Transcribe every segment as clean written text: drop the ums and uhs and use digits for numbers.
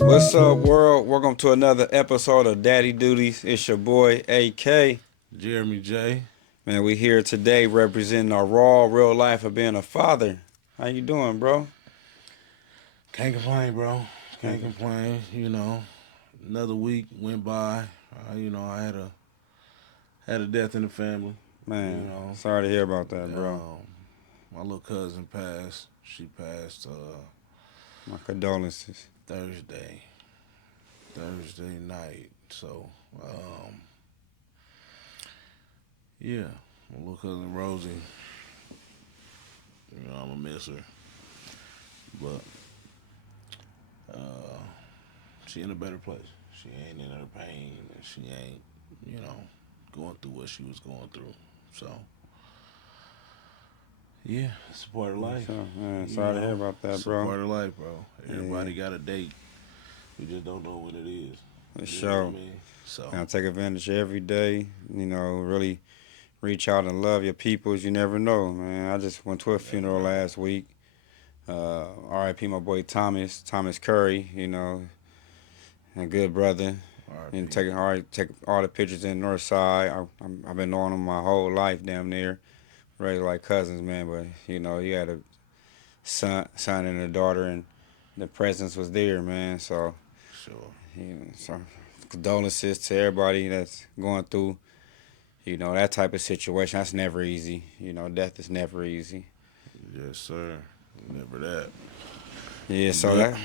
What's up, world? Welcome to another episode of Daddy Duties. It's your boy AK. Jeremy J. Man, we here today representing our raw, real life of being a father. How you doing, bro? Can't complain, bro. Can't Okay. complain. Another week went by. I had a death in the family. You Man, know, sorry to hear about that, bro. um, my little cousin passed. She passed My condolences. Thursday, Thursday night. So, yeah, my little cousin Rosie. I'm gonna miss her, but uh, she in a better place. She ain't in her pain, and she ain't, you know, going through what she was going through. So, yeah, it's a part of life. So, man, You sorry to hear know, about that, it's a bro. part of life, bro. Yeah, Everybody got a date. We just don't know when it is. for You know what I sure. mean? So, And I take advantage every day. Really reach out and love your peoples. You never know, man. I just went to a never funeral know. last week. R.I.P. my boy Thomas Curry. A good brother. And R.P. take all the pictures in North Side. I've been knowing him my whole life, damn near, raised like cousins, man. But he had a son and a daughter, and the presence was there, man. So, Sure. so condolences to everybody that's going through, that type of situation. That's never easy. Death is never easy. Yes, sir. Never that. Yeah. So But,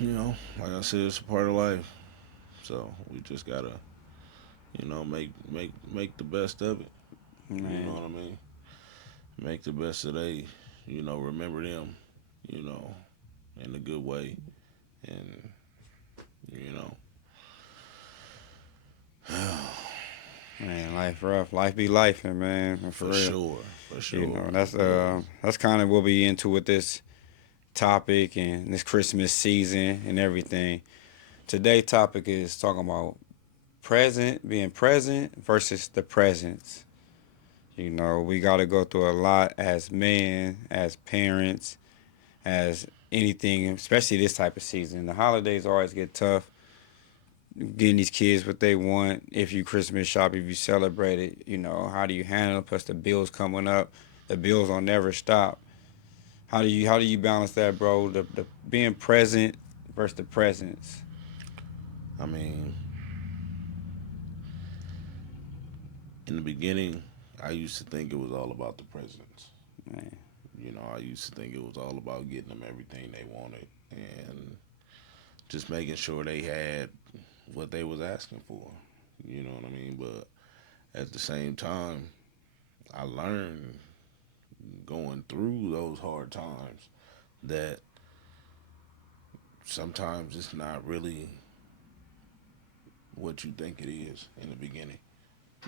that, like I said, it's a part of life. So we just gotta, make the best of it. You know man. what I mean? Make the best of they, remember them, you know, in a good way. And, you know, Man, life rough. Life be life, man. For for real. sure, for sure. That's It does. that's kind of what we into with this topic and this Christmas season and everything. Today's topic is talking about being present versus the presence. We got to go through a lot as men, as parents, as anything, especially this type of season. The holidays always get tough. Getting these kids what they want. If you Christmas shop, if you celebrate it, how do you handle it? Plus the bills coming up. The bills will never stop. How do you balance that, bro? The being present versus the presence. I mean, in the beginning, I used to think it was all about the presents. Man, I used to think it was all about getting them everything they wanted and just making sure they had what they was asking for. You know what I mean? But at the same time, I learned going through those hard times that sometimes it's not really what you think it is in the beginning.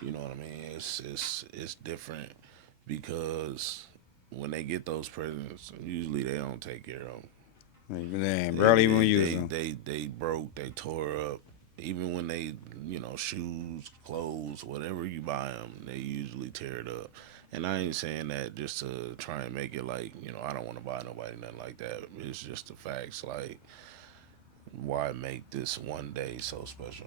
You know what I mean? It's different because when they get those presents, usually they don't take care of them. man, They barely even they use they them. they, they broke, they tore up. Even when they, shoes, clothes, whatever you buy them, they usually tear it up. And I ain't saying that just to try and make it like, I don't want to buy nobody nothing like that. It's just the facts. Like, why make this one day so special?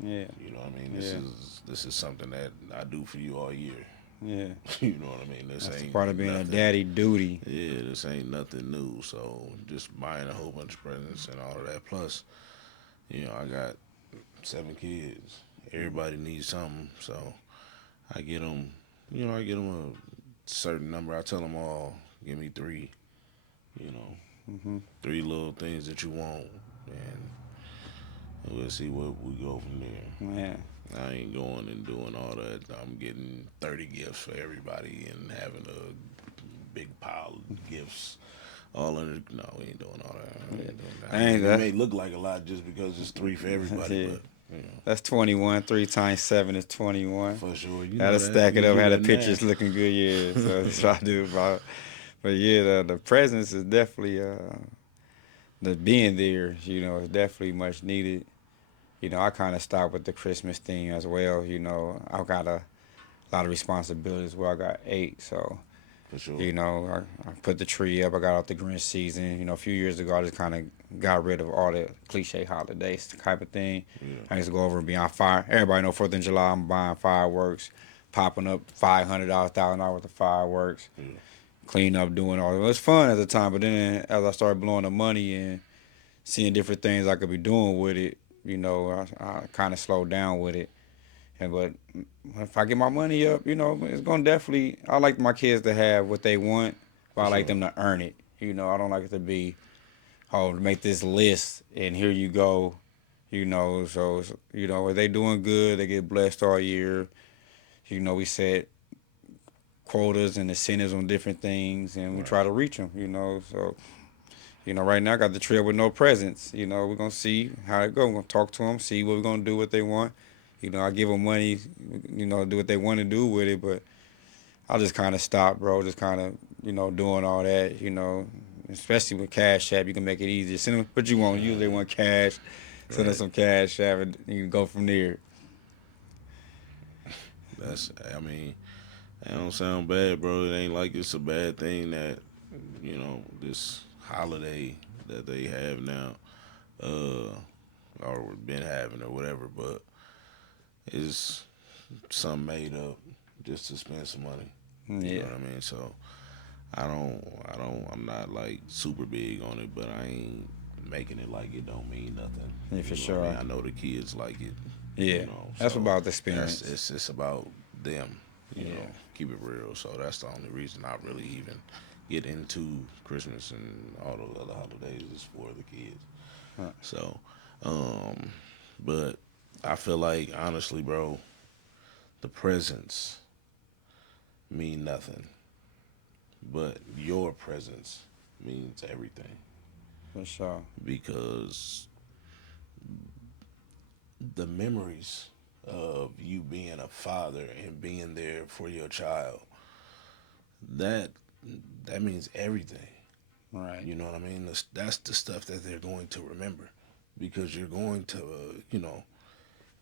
Yeah, You know what I mean? This yeah, is this is something that I do for you all year. yeah. You know what I mean? This That's the ain't part of being a nothing. daddy duty. Yeah, this ain't nothing new. So just buying a whole bunch of presents and all of that. Plus, I got 7 kids. Everybody needs something, so I get them. I get them a certain number. I tell them all, give me three. You know, Hmm. three little things that you want, and we'll see what we go from there. Man, I ain't going and doing all that. I'm getting 30 gifts for everybody and having a big pile of gifts all under. No, we ain't doing all that. We yeah. ain't doing that. I I mean, ain't it that. may look like a lot just because it's three for everybody, Yeah, but you know, that's 21. 3 times 7 is 21. for sure, Gotta that. stack it You up. do Had the that pictures math. looking good. Yeah, so that's what I do about. But yeah, the presence is definitely the being there. Is definitely much needed. I kind of stopped with the Christmas thing as well. I've got a lot of responsibilities. Where I got 8, so For sure. You know, I put the tree up. I got out the Grinch season. You know, a few years ago, I just kind of got rid of all the cliche holidays type of thing. Yeah. I used to go over and be on fire. Everybody know 4th of July. I'm buying fireworks, popping up $500, $1,000 worth of fireworks, Yeah. clean up, doing all. It was fun at the time, but then as I started blowing the money and seeing different things I could be doing with it, you know, I kind of slowed down with it. And but if I get my money up, you know, it's gonna definitely. I like my kids to have what they want, but For I like sure. them to earn it. You know, I don't like it to be, oh, make this list and here you go. You know, so you know, if they doing good, they get blessed all year. You know, we set quotas and incentives on different things, and we Right. try to reach them. You know, so you know, right now I got the trail with no presents. You know, we're gonna see how it go. We're gonna talk to them, see what we're gonna do, what they want. You know, I give them money, you know, do what they want to do with it, but I just kind of stopped, bro. Just kind of, you know, doing all that, you know, especially with Cash App, you can make it easier. Send them what you want. Usually they want cash. Send them Right. some Cash App, and you can go from there. That's. I mean, that don't sound bad, bro. It ain't like it's a bad thing that this holiday that they have now, uh, or been having or whatever. But it's some made up just to spend some money. You know Yeah, what I mean? So I'm not like super big on it, but I ain't making it like it don't mean nothing. yeah, You for know what I mean? sure. I know the kids like it. Yeah, that's So about the that's experience. it's about them. Yeah, Keep it real. So that's the only reason I really even get into Christmas and all those other holidays is for the kids. huh, So, um, but I feel like honestly, bro, the presents mean nothing, but your presence means everything for sure. because the memories of you being a father and being there for your child, that that means everything. Right. You know what I mean? That's the stuff that they're going to remember because you're going to,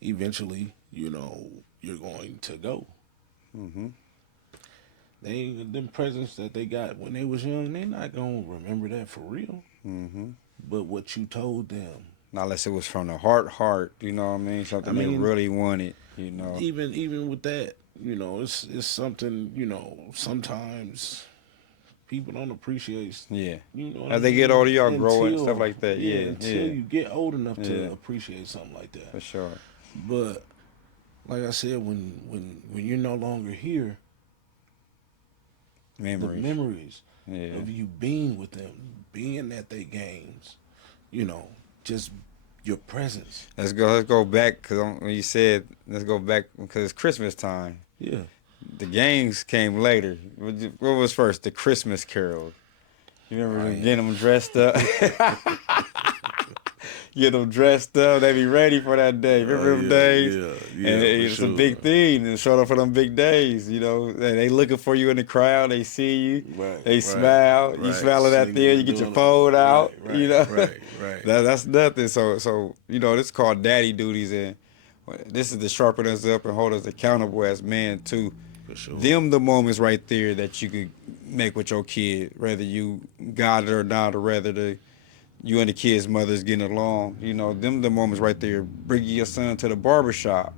eventually, you're going to go. Mhm. They them presents that they got when they was young, they not gonna remember that for real. Mhm. But what you told them, Not unless it was from the heart. You know what I mean? I Something they mean, really wanted. You know. even with that, it's something. Sometimes people don't appreciate. Yeah. You know what I As they get older, mean? y'all grow and stuff Until like that. yeah, Yeah. until Yeah. you get old enough to Yeah. appreciate something like that. For sure. But like I said, when you're no longer here, the Memories. memories Yeah. of you being with them, being at their games, you know, just your presence. Let's go. Let's go back because when you said let's go back because it's Christmas time. Yeah. The games came later. What was first? The Christmas carols. You remember Man. getting them dressed up? Get them dressed up. They be ready for that day. Oh Remember them yeah, days? yeah, And yeah, for it's a sure. big thing. And showed up for them big days. You know, they looking for you in the crowd. They see you. Right, They right, smile. You right. smiling at them. Singing You and get your doing phone it. out. Right, You right, know, right, right. that's nothing. So you know, this is called daddy duties, and this is to sharpen us up and hold us accountable as men too. For sure. Them the moments right there that you could make with your kid, whether you got it or not, or whether you and the kid's mother's getting along. You know, them the moments right there. Bringing your son to the barber shop.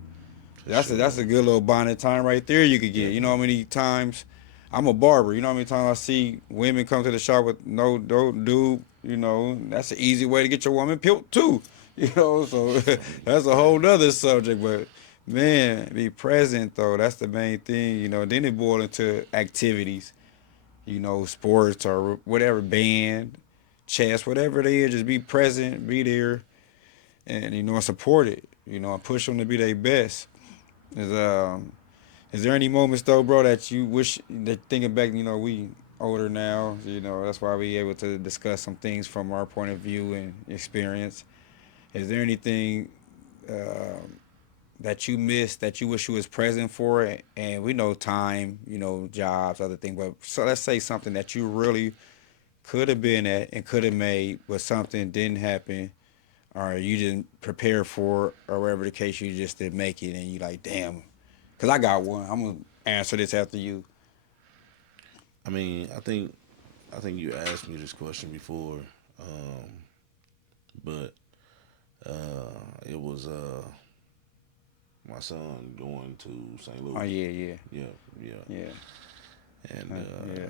For That's sure. a good little bonding time right there you could get. You know how Definitely. many times I'm a barber. You know how many times I see women come to the shop with no dude. You know, that's an easy way to get your woman pilt too. You know, so that's a whole Right. nother subject. But man, be present though. That's the main thing. You know, then it boiled into activities. You know, sports or whatever, band, chess, whatever it is. Just be present, be there, and you know, support it. You know, and push them to be their best. Is is there any moments though, bro, that you wish that thinking back, you know, we older now, you know, that's why we able to discuss some things from our point of view and experience. Is there anything uh, that you missed that you wish you was present for? And we know time, you know, jobs, other things, but so let's say something that you really could have been at and could have made, but something didn't happen, or you didn't prepare for, or whatever the case, you just didn't make it, and you like, damn. Cause I got one. I'm gonna answer this after you. I mean, I think you asked me this question before, um, but it was my son going to St. Oh Louis. yeah, yeah, Yeah, yeah, yeah, and yeah.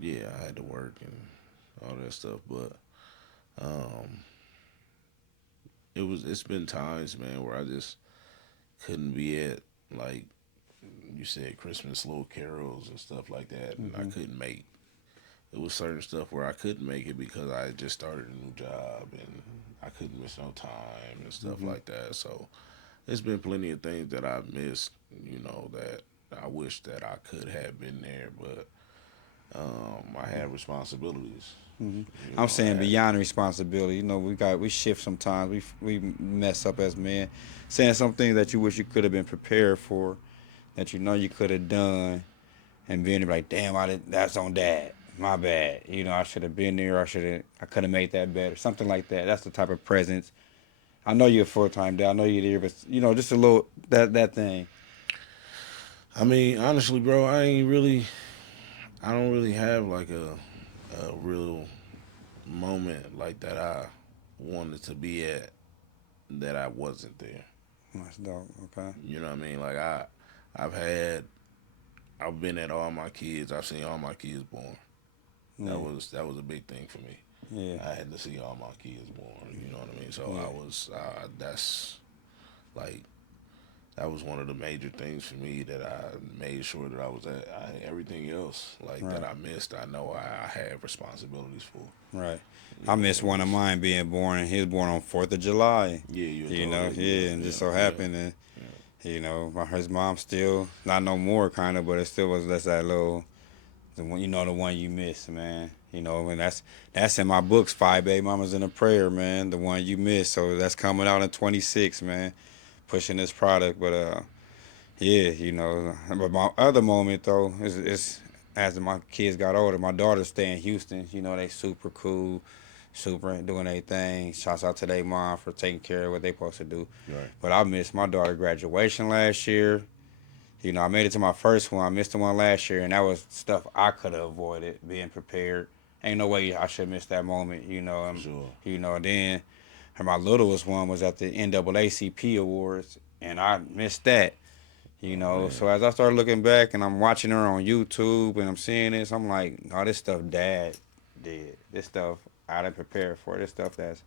yeah, I had to work and all that stuff. But um, it's been times, man, where I just couldn't be at, like you said, Christmas little carols and stuff like that, and I Mhm, couldn't make. It was certain stuff where I couldn't make it because I had just started a new job and I couldn't miss no time and stuff mhm. like that. So there's been plenty of things that I've missed, that I wish that I could have been there, but I had responsibilities. Hmm. You I'm know, I saying had beyond responsibility. You know, we shift sometimes. We mess up as men. Saying some things that you wish you could have been prepared for, that you know you could have done, and being like, damn, I did. That's on dad. My bad. You know, I should have been there. I should have. I could have made that better. Something like that. That's the type of presence. I know you're a full time dad. I know you're there, but you know, just a little that thing. I mean, honestly, bro, I don't really have like a real moment like that I wanted to be at that I wasn't there. That's dope. Okay. You know what I mean? Like I've I've been at all my kids. I've seen all my kids born. Yeah. That was a big thing for me. Yeah. I had to see all my kids born. You know what I mean? So Yeah. that's like that was one of the major things for me that I made sure that I was at. Everything else like that Right. I missed, I know I had responsibilities for. Right. You I know, missed it one of was mine being born. He was born on 4th of July. yeah. You You told know, that yeah, and just so happened, and yeah. you know, his mom still not no more kind of, but it still was just that little, the one, you know, the one you miss, man. You know, and that's in my books. Five baby mamas in a prayer, man. The one you miss. So that's coming out in 26, man. Pushing this product, but yeah, you know. But my other moment though is as my kids got older. My daughters stay in Houston. You know, they super cool, super doing their thing. Shouts out to their mom for taking care of what they supposed to do. Right. But I missed my daughter graduation last year. You know, I made it to my first one. I missed the one last year, and that was stuff I could have avoided being prepared. Ain't no way I should miss that moment. For sure. You know. Then my littlest one was at the NAACP Awards, and I missed that. You Oh know, man. so as I started looking back and I'm watching her on YouTube and I'm seeing this, I'm like, oh, this stuff dad did. This stuff I didn't prepare for. This stuff that's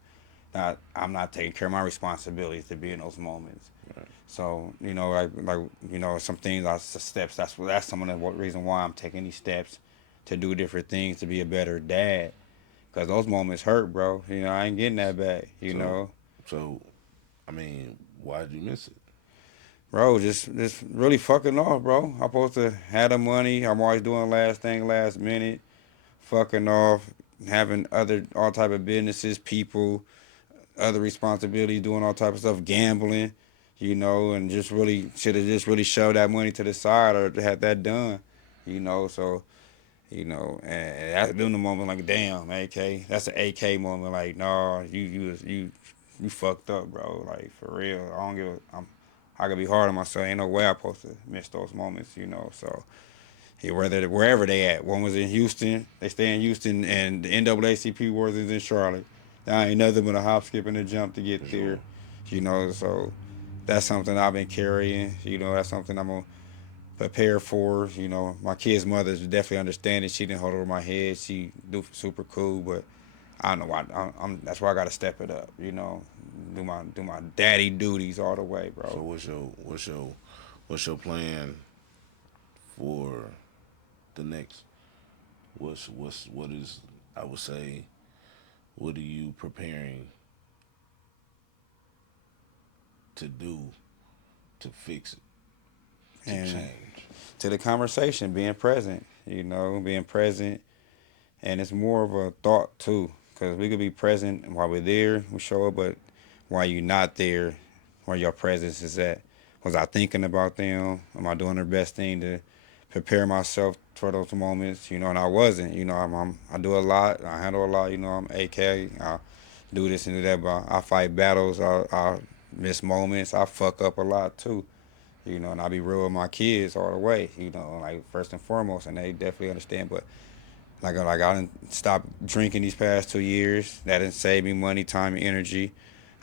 not, I'm not taking care of my responsibilities to be in those moments. Right. So, you know, you know, some things, steps, that's some of the reason why I'm taking these steps to do different things to be a better dad. Because those moments hurt, bro. You know, I ain't getting that back, you So know. so I mean, why did you miss it? Bro, just really fucking off, bro. I'm supposed to have the money. I'm always doing last thing, last minute, fucking off, having other all type of businesses, people, other responsibilities, doing all type of stuff, gambling, you know, and just really should have just really shoved that money to the side or had that done, you know. So and that's been the moment like, damn, AK, that's an AK moment. Like, no, you fucked up, bro. Like for real, I don't give. I could be hard on myself. Ain't no way I'm supposed to miss those moments, you know. So yeah, wherever they at. One was in Houston. They stay in Houston, and the NAACP Wars is in Charlotte. That ain't nothing but a hop, skip, and a jump to For get sure. there, you know. So that's something I've been carrying. You know, that's something I'm gonna prepare for. You know, my kid's mother is definitely understanding. She didn't hold over my head. She do super cool, but I don't know. I'm that's why I got to step it up. You know, do my daddy duties all the way, So bro. what's your plan for the next? What is I would say? What are you preparing to do to fix it, to And change? to the conversation, being present. You know, being present, and it's more of a thought too, because we could be present while we're there, we show up, but while you're not there, where your presence is at. Was I thinking about them? Am I doing the best thing to prepare myself for those moments? You know, and I wasn't. You know, I do a lot. I handle a lot. You know, I'm AK. I do this and do that, but I fight battles. I miss moments. I fuck up a lot too. You know, and I be real with my kids all the way. You know, like first and foremost, and they definitely understand. But I didn't stop drinking these past 2 years. That didn't save me money, time, and energy.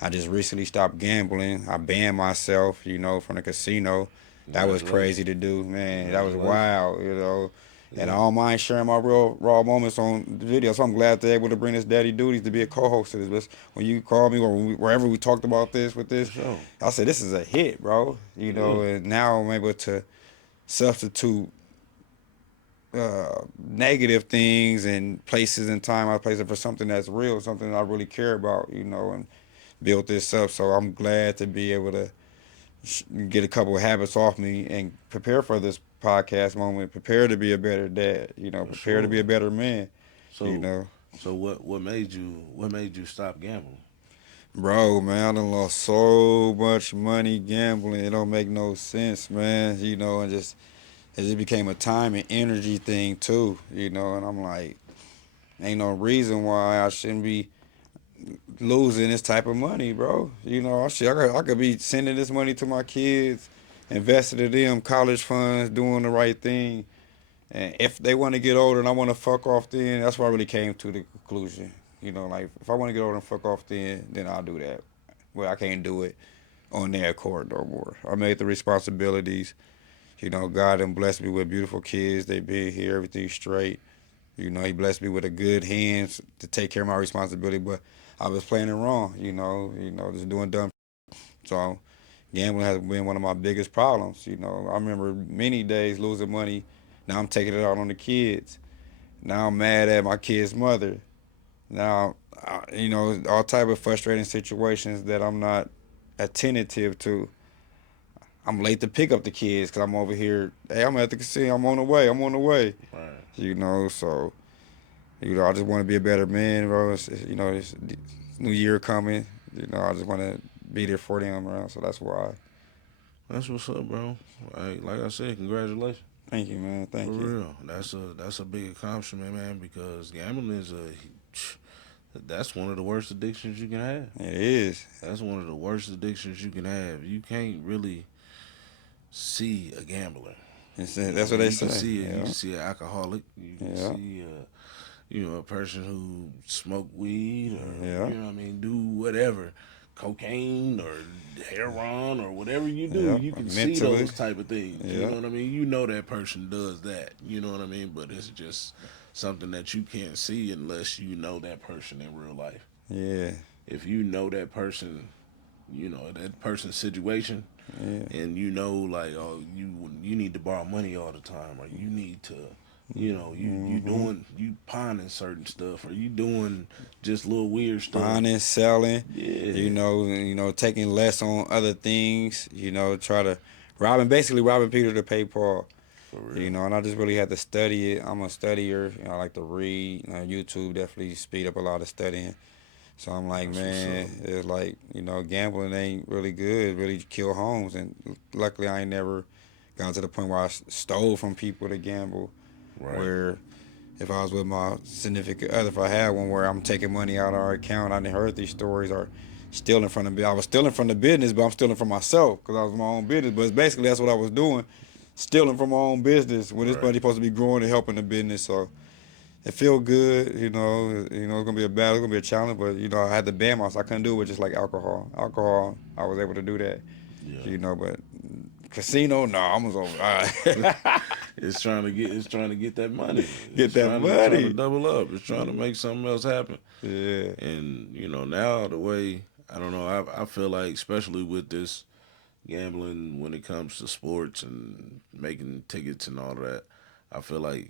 I just recently stopped gambling. I banned myself, from the casino. That was crazy Congratulations. to do, man. That was Congratulations. wild. And I Yeah. don't mind sharing my real raw moments on the video. So I'm glad they're able to bring this Daddy Duties to be a co-host to this. When you call me or wherever we talked about this with For this, sure. I said this is a hit, bro. Yeah. And now I'm able to substitute negative things and places and time I place it for something that's real, something I really care about, and build this up. So I'm glad to be able to get a couple of habits off me and prepare for this podcast moment, prepare to be a better dad, For prepare to be sure. a better man, you So know. so what made you stop gambling? Bro, man, I done lost so much money gambling. It don't make no sense, man. And it just became a time and energy thing too, and I'm like, ain't no reason why I shouldn't be losing this type of money, bro. I could be sending this money to my kids, invested in them, college funds, doing the right thing. And if they want to get older and I want to fuck off then, that's why I really came to the conclusion. Like if I want to get older and fuck off then I'll do that. Well, I can't do it on their accord no more. I made the responsibilities. God and blessed me with beautiful kids. They been here, everything's straight. He blessed me with a good hands to take care of my responsibility, but I was playing it wrong, just doing dumb. So gambling has been one of my biggest problems. I remember many days losing money. Now I'm taking it out on the kids. Now I'm mad at my kid's mother. Now, all type of frustrating situations that I'm not attentive to. I'm late to pick up the kids because I'm over here. Hey, I'm at the casino. I'm on the way. I'm on the way. Right. So I just want to be a better man, bro. This new year coming. I just want to be there for them, bro. So that's why. That's what's up, bro. Like I said, congratulations. Thank you, man. For Thank you. real. That's a big accomplishment, man, because gambling is that's one of the worst addictions you can have. It is. That's one of the worst addictions you can have. You can't really see a gambler. That's what they You can say. see it. You Yeah. can see an alcoholic. You can Yeah. see a person who smoke weed or Yeah. do whatever, cocaine or heroin or whatever you do. Yeah. You can see Mentally. those type of things. You Yeah. know what I mean? You know that person does that. You know what I mean? But it's just something that you can't see unless you know that person in real life. Yeah. If you know that person, that person's situation, Yeah. and like, oh, you need to borrow money all the time, or you need to, Mm-hmm. you pawning certain stuff, or you doing just little weird stuff. Buying and selling. Yeah, Taking less on other things. Try to basically robbing Peter to pay Paul. for real. And I just really had to study it. I'm a studier. I like to read. YouTube definitely speed up a lot of studying. So I'm like, That's what's up. man, it's like, gambling ain't really good, really kill homes. And luckily, I ain't never got to the point where I stole from people to gamble. Right, Where if I was with my significant other, if I had one where I'm taking money out of our account, I didn't heard these stories, or stealing from the, I was stealing from the business, but I'm stealing from myself because I was my own business. But basically, that's what I was doing, stealing from my own business when this right. money supposed to be growing and helping the business. So it feel good, it's gonna be a battle, it's gonna be a challenge, but I had to ban myself. I couldn't do it with just like alcohol. Alcohol, I was able to do that, Yeah. but casino, no, I was over. It's trying to get that money. Get It's that trying to money. double up. It's trying to make something else happen. Yeah, And now the way, I don't know, I feel like, especially with this gambling when it comes to sports and making tickets and all that, I feel like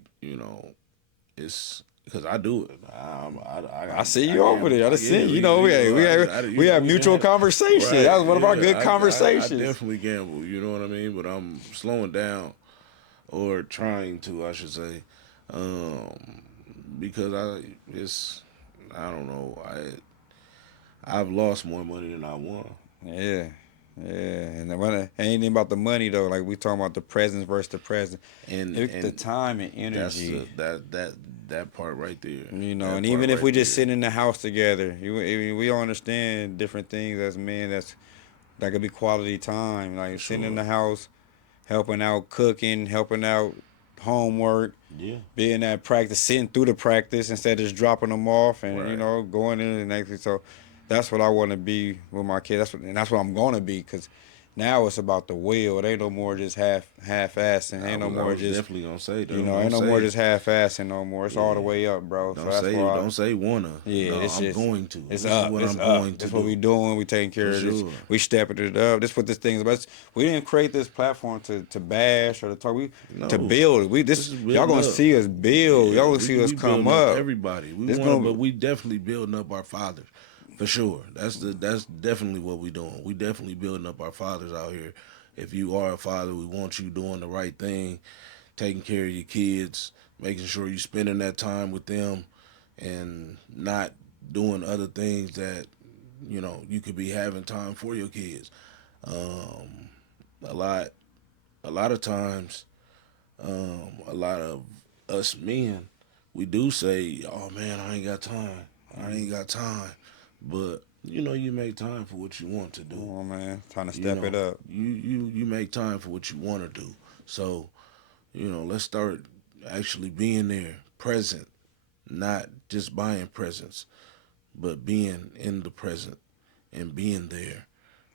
it's because I do it. I see I you over gamble. there. I just see Yeah, you. We have we done mutual had conversation. That right. was one of our good Yeah, I conversations. definitely gamble. You know what I mean? But I'm slowing down, or trying to, I should say, um, because I don't know. I've lost more money than I won. Yeah. Yeah, and it ain't even about the money though. Like we talking about the presence versus the present. and It's the and time and that's energy. that part right there. And That part even if right we just there. sit in the house together, we all understand different things as men. That could be quality time, like For sitting in sure. the house, helping out, cooking, helping out, homework, Yeah. being at practice, sitting through the practice instead of just dropping them off and Right. going in the next. So that's what I want to be with my kids. That's what I'm gonna be because now it's about the will. It ain't no more just half-assing. I Ain't no was I more was just definitely gonna say though. Don't ain't no more say just half-assing no more. It's all the yeah. way up, bro. So Don't that's say why. don't say wanna. Yeah, No, it's I'm just going to. it's This is up. what It's I'm up. going to That's what we do. doing. We taking For care of this. sure. We stepping it up. This what this thing is about. We didn't create this platform to bash or to talk. We to No. build. We This this is y'all building gonna up. see us build. Y'all Yeah, gonna see us we come building up up. everybody. We This wanna gonna but we definitely building up our fathers. For sure. That's definitely what we doing. We definitely building up our fathers out here. If you are a father, we want you doing the right thing, taking care of your kids, making sure you spending that time with them and not doing other things that, you could be having time for your kids. Um, a lot a lot of times, a lot of us men, we do say, "Oh man, I ain't got time. I ain't got time." But you make time for what you want to do. oh man, time to You step it know, up. you make time for what you want to do. So let's start actually being there, present, not just buying presents, but being in the present and being there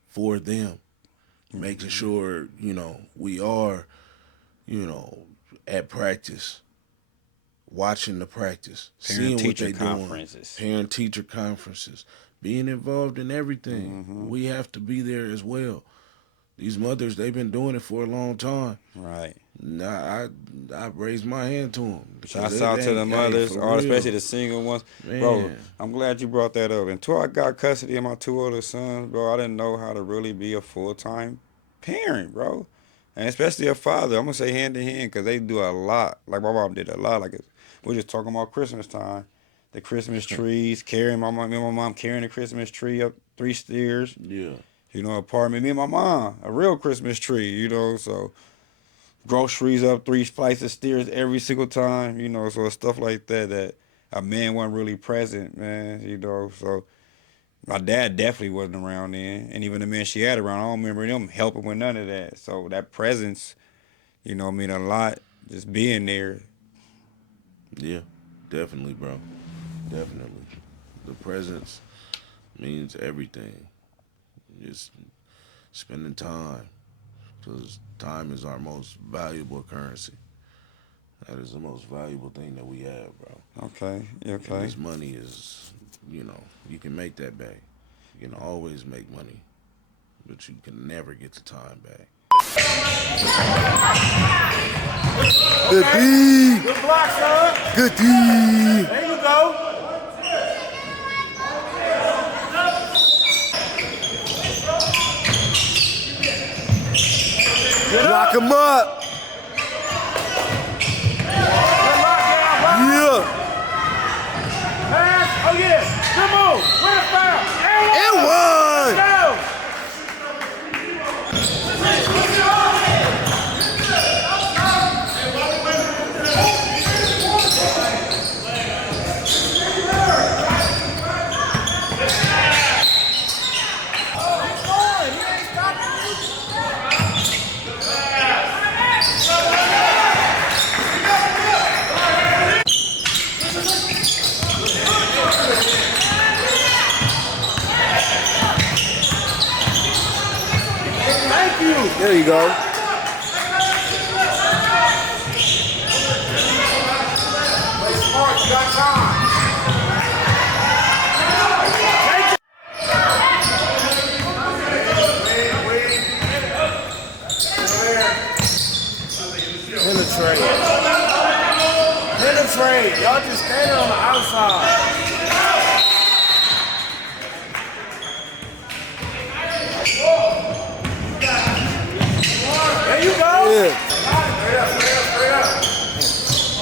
for them, making Hmm. sure we are you know at practice, watching the practice, Parent seeing what teacher they doing, conferences. parent teacher conferences, being involved in everything. Hmm. We have to be there as well. These mothers, they've been doing it for a long time. Right. Now I raised my hand to them because Shouts it out to ain't the hey mothers, for or especially real, the single ones. Bro, man. I'm glad you brought that up. Until I got custody of my two older sons, bro, I didn't know how to really be a full time parent, bro. And especially a father. I'm going to say hand in hand because they do a lot. Like my mom did a lot. Like we're just talking about Christmas time. The Christmas trees, carrying me and my mom carrying the Christmas tree up 3 stairs, Yeah, apartment. Me and my mom, a real Christmas tree, so groceries up 3 flights of stairs every single time, so it's stuff like that that a man wasn't really present, man. So my dad definitely wasn't around then, and even the men she had around, I don't remember them helping with none of that. So that presence, mean a lot. Just being there. yeah, definitely, bro. Definitely, the presence means everything. Just spending time, because time is our most valuable currency. That is the most valuable thing that we have, bro. Okay, And okay. this money is, you can make that back. You can always make money, but you can never get the time back. Good D. Good block, son. Good D. There you go. Lock him up. Yeah. Pass. Oh, yeah. Good move. Win a foul. And And one. one. Go. Thank you. There you go. Play smart. You got time. Penetrate. Penetrate. Y'all just standing on the outside. There you go. Yeah. Straight up, straight up, straight up.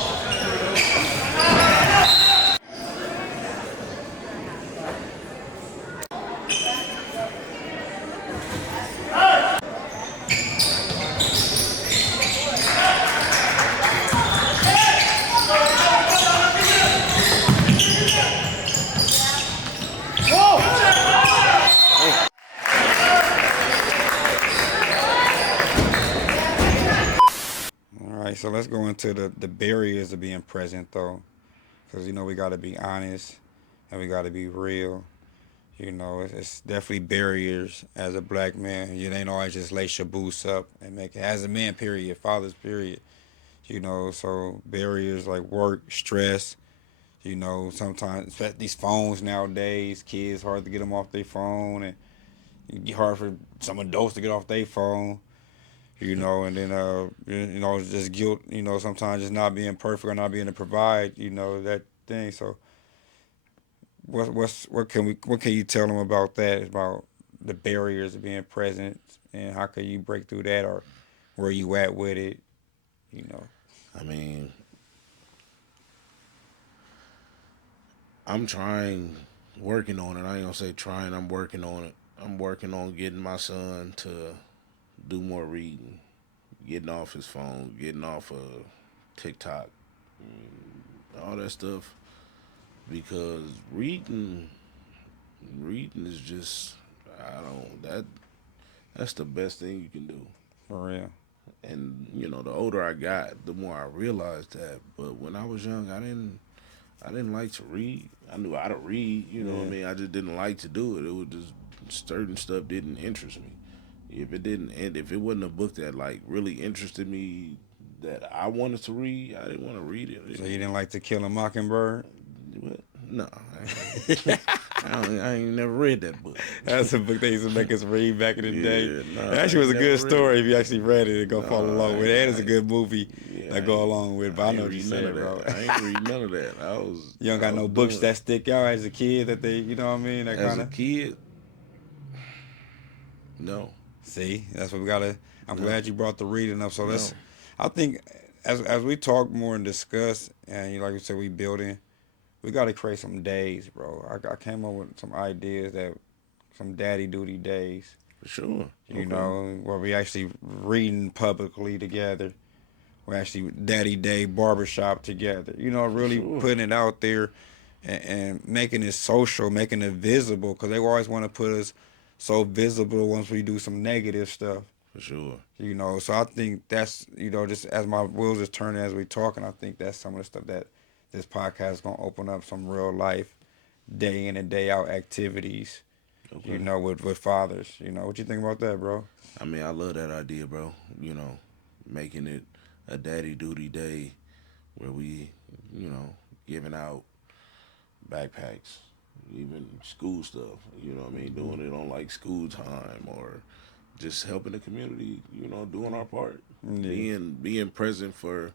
So let's go into the barriers of being present though, because we got to be honest and we got to be real. It's definitely barriers as a black man. You ain't always just lace your boots up and make it as a man. Period. Fathers. Period. So barriers like work, stress. Sometimes these phones nowadays, kids hard to get them off their phone, and it's hard for some adults to get off their phone. And then just guilt. Sometimes just not being perfect or not being able to provide. That thing. So what can you tell them about that? About the barriers of being present, and how can you break through that, or where you at with it? You know. I mean, I'm trying, working on it. I ain't gonna say trying. I'm working on it. I'm working on getting my son to do more reading, getting off his phone, getting off of TikTok, all that stuff. Because reading is just, I don't that that's the best thing you can do. For real. And the older I got, the more I realized that. But when I was young, I didn't like to read. I knew how to read, what I Yeah. mean. I just didn't like to do it. It was just certain stuff didn't interest me. If it didn't, and if it wasn't a book that like really interested me, that I wanted to read, I didn't want to read it. So you didn't like To Kill a Mockingbird? What? No, I ain't never read that book. That's a book they used to make us read back in the day. Yeah, no, It I actually was ain't a never good read story it. if you actually read it and go follow along with it. And it's a good movie Yeah, that go along with it. But I know what you're read none saying, of bro. that. I ain't read none of that. You don't got I was no books doing that stick out as a kid that they, you know what I mean? That as kind a of. kid. No, See, that's what we gotta. I'm no, glad you brought the reading up. So no, let's. I think as we talk more and discuss, and like you said, we building. We gotta create some days, bro. I came up with some ideas that some daddy duty days. for sure. Okay, Where we actually reading publicly together. We actually daddy day barbershop together. for Really sure. putting it out there and making it social, making it visible, because they always want to put us so visible once we do some negative stuff. For sure. So I think that's just as my wheels is turning as we talking, I think that's some of the stuff that this podcast is gonna open up some real life, day in and day out activities. Okay. With fathers. What you think about that, bro? I mean, I love that idea, bro. Making it a daddy duty day where we, giving out backpacks, even school stuff. You know what I mean? Doing it on like school time or just helping the community. Doing our part, Yeah. being present for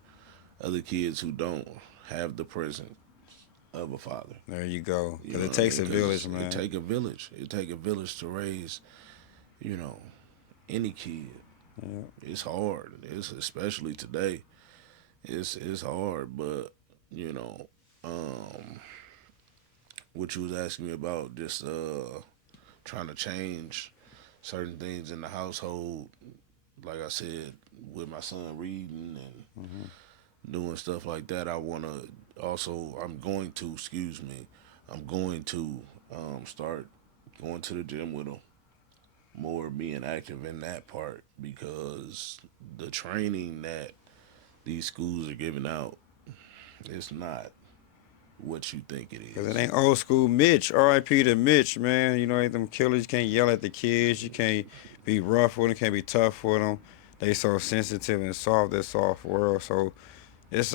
other kids who don't have the presence of a father. There you go. You Because know it what I takes mean? a village, Because man. it take a village. It take a village to raise, you know, any kid. Yeah. It's hard. It's especially today. It's hard, but you know, um, what you was asking me about, just trying to change certain things in the household. Like I said, with my son reading and Hmm. doing stuff like that, I want to also. I'm going to, excuse me. I'm going to start going to the gym with him more, being active in that part because the training that these schools are giving out is not what you think it Because it is. ain't old school Mitch. R.I.P. to Mitch, man. Ain't them killers. You can't yell at the kids. You can't be rough with them. Can't be tough with them. They so sensitive and soft, this soft world. So it's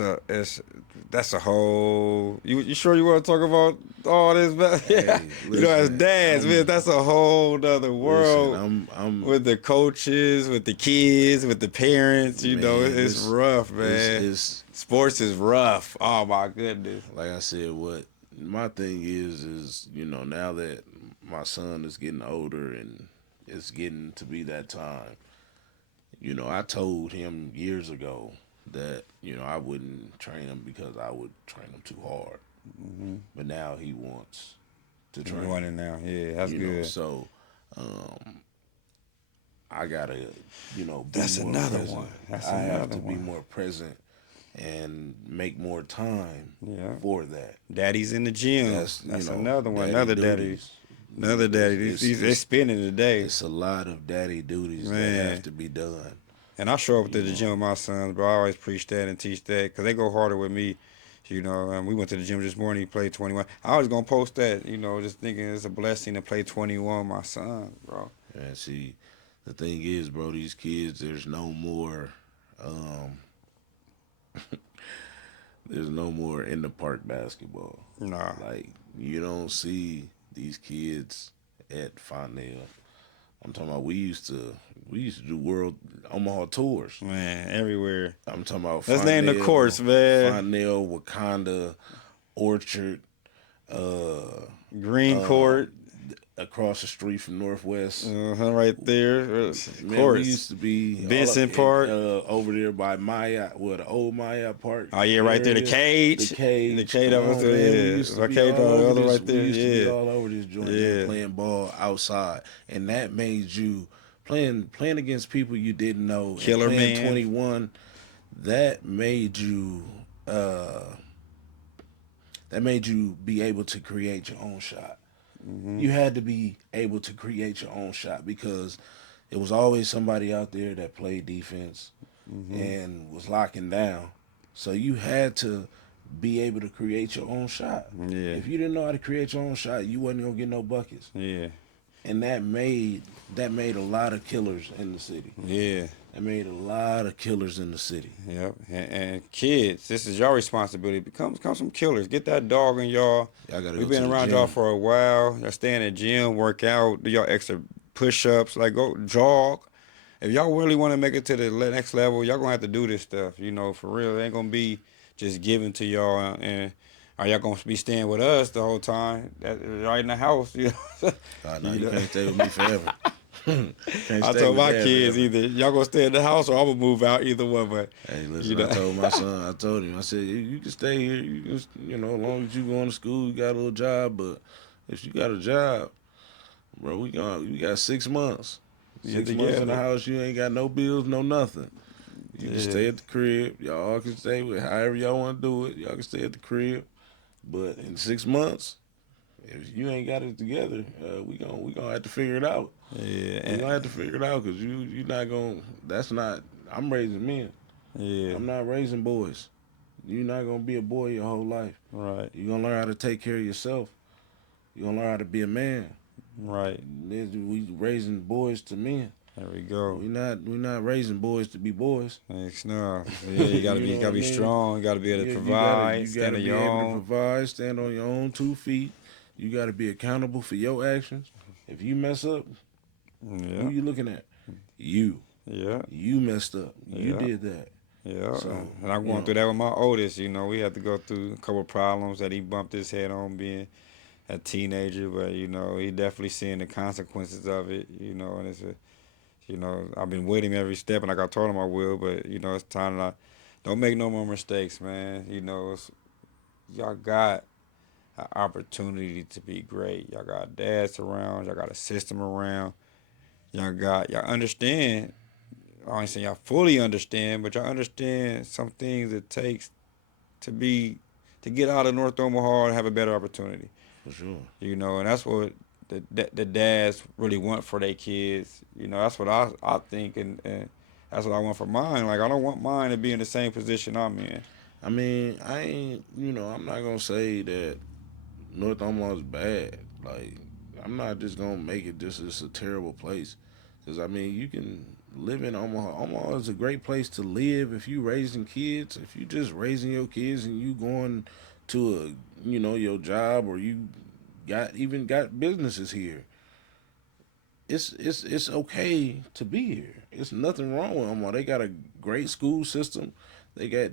that's a whole. You sure you want to talk about all this? Yeah. Hey, As listen, dads, man, that's a whole other listen, world I'm, with the coaches, with the kids, with the parents. man. It's rough, It's, man. it's Sports is rough. Oh my goodness. like I said. What my thing is now that my son is getting older and it's getting to be that time. I told him years ago that I wouldn't train him because I would train him too hard. Hmm. But now he wants to You train. want it now? Yeah, that's good. So I gotta, be That's more another present. one. That's I have another to be one. more present and make more time Yeah. for that. Daddy's in the gym. That's That's another one. daddy Another daddy. duties. Another daddy. They spinning today. It's a lot of daddy duties that have Man, to be done. And I show up to You the know, gym with my sons, bro. I always preach that and teach that because they go harder with me. You know, and we went to the gym this morning. He played 21. I was gonna post that. You know, just thinking it's a blessing to play 21 with my son, bro. and see, the thing is, bro, these kids, um, there's no more in the park basketball. Nah, Like you don't see these kids at Fontanelle. I'm talking about we used to do world Omaha tours. man, everywhere. I'm talking about Let's name the course, man. Fontanelle, Wakanda, Orchard, uh, Green um, court, across the street from Northwest. right there. Man, we Course. used to be all up Benson Park. over there by Maya, the old Maya Park Oh yeah, right there. The area, the cage. The cage. cage Come that was on, there. man, we Yeah, used to the be cage all on the over other this. right We there. used to be Yeah, all over this joint, man, yeah, playing ball outside, and that made you playing against people you didn't know and Killer playing Man. 21. That made you. That made you be able to create your own shot. Hmm. You had to be able to create your own shot because it was always somebody out there that played defense Hmm. and was locking down. So you had to be able to create your own shot. Yeah, If you didn't know how to create your own shot, you wasn't gonna get no buckets. yeah, And that made a lot of killers in the city. yeah. That made a lot of killers in the city. Yep. And kids, this is your responsibility. Become some killers. Get that dog in y'all. Y'all gotta We've go to been the around y'all gym. for a while. Y'all stay in the gym, work out, do y'all extra push ups, like go jog. If y'all really want to make it to the next level, y'all gonna have to do this stuff. You know, for real. It ain't gonna be just given to y'all and are y'all gonna be staying with us the whole time? Right in the house, you know. No, You you know? can't stay with me forever. Can't I stay told with my dad kids forever. either y'all gonna stay in the house or I'm gonna move out. Either one, but Hey, you listen, I know. told my son, I told him, I said, you can stay here. You can, as long as you going to school, you got a little job. But if you got a job, bro, we got 6 months. Get 6 months in the together. house, you ain't got no bills, no nothing. You can Yeah, stay at the crib. Y'all all can stay with however y'all want to do it. Y'all can stay at the crib. But in 6 months, if you ain't got it together, we gonna have to figure it out. yeah, We gonna have to figure it out because you not gonna. That's not. I'm raising men. yeah. I'm not raising boys. You're not gonna be a boy your whole life. Right, You're gonna learn how to take care of yourself. You're gonna learn how to be a man. right. We raising boys to men. There we go. We not raising boys to be boys. Thanks. No, yeah, You you know gotta what I be mean? strong. You gotta be able to Yeah, you gotta provide, you stand gotta on be your able to own. provide, stand on your own 2 feet. You gotta be accountable for your actions. If you mess up, who Yeah, you looking at? You. yeah, You messed up. You yeah, did that. yeah. So, And I'm going through that with my oldest. You know, we had to go through a couple problems that he bumped his head on being a teenager, but you know, he definitely seeing the consequences of it. You know, and I've been with him every step, and like I told him I will. But you know, it's time to don't make no more mistakes, man. You know, y'all got an opportunity to be great. Y'all got dads around. Y'all got a system around. Y'all understand. I ain't saying y'all fully understand, but y'all understand some things it takes to be to get out of North Omaha and have a better opportunity. for sure. You know, and that's what the dads really want for their kids. You know, that's what I think, and that's what I want for mine. Like I don't want mine to be in the same position I'm in. I mean, I ain't, I'm not gonna say that North Omaha's bad. Like, I'm not just gonna make it just a terrible place. Cause I mean, you can live in Omaha. Omaha is a great place to live if you raising kids. If you just raising your kids and you going to your job or you got businesses here. It's okay to be here. It's nothing wrong with Omaha. They got a great school system. They got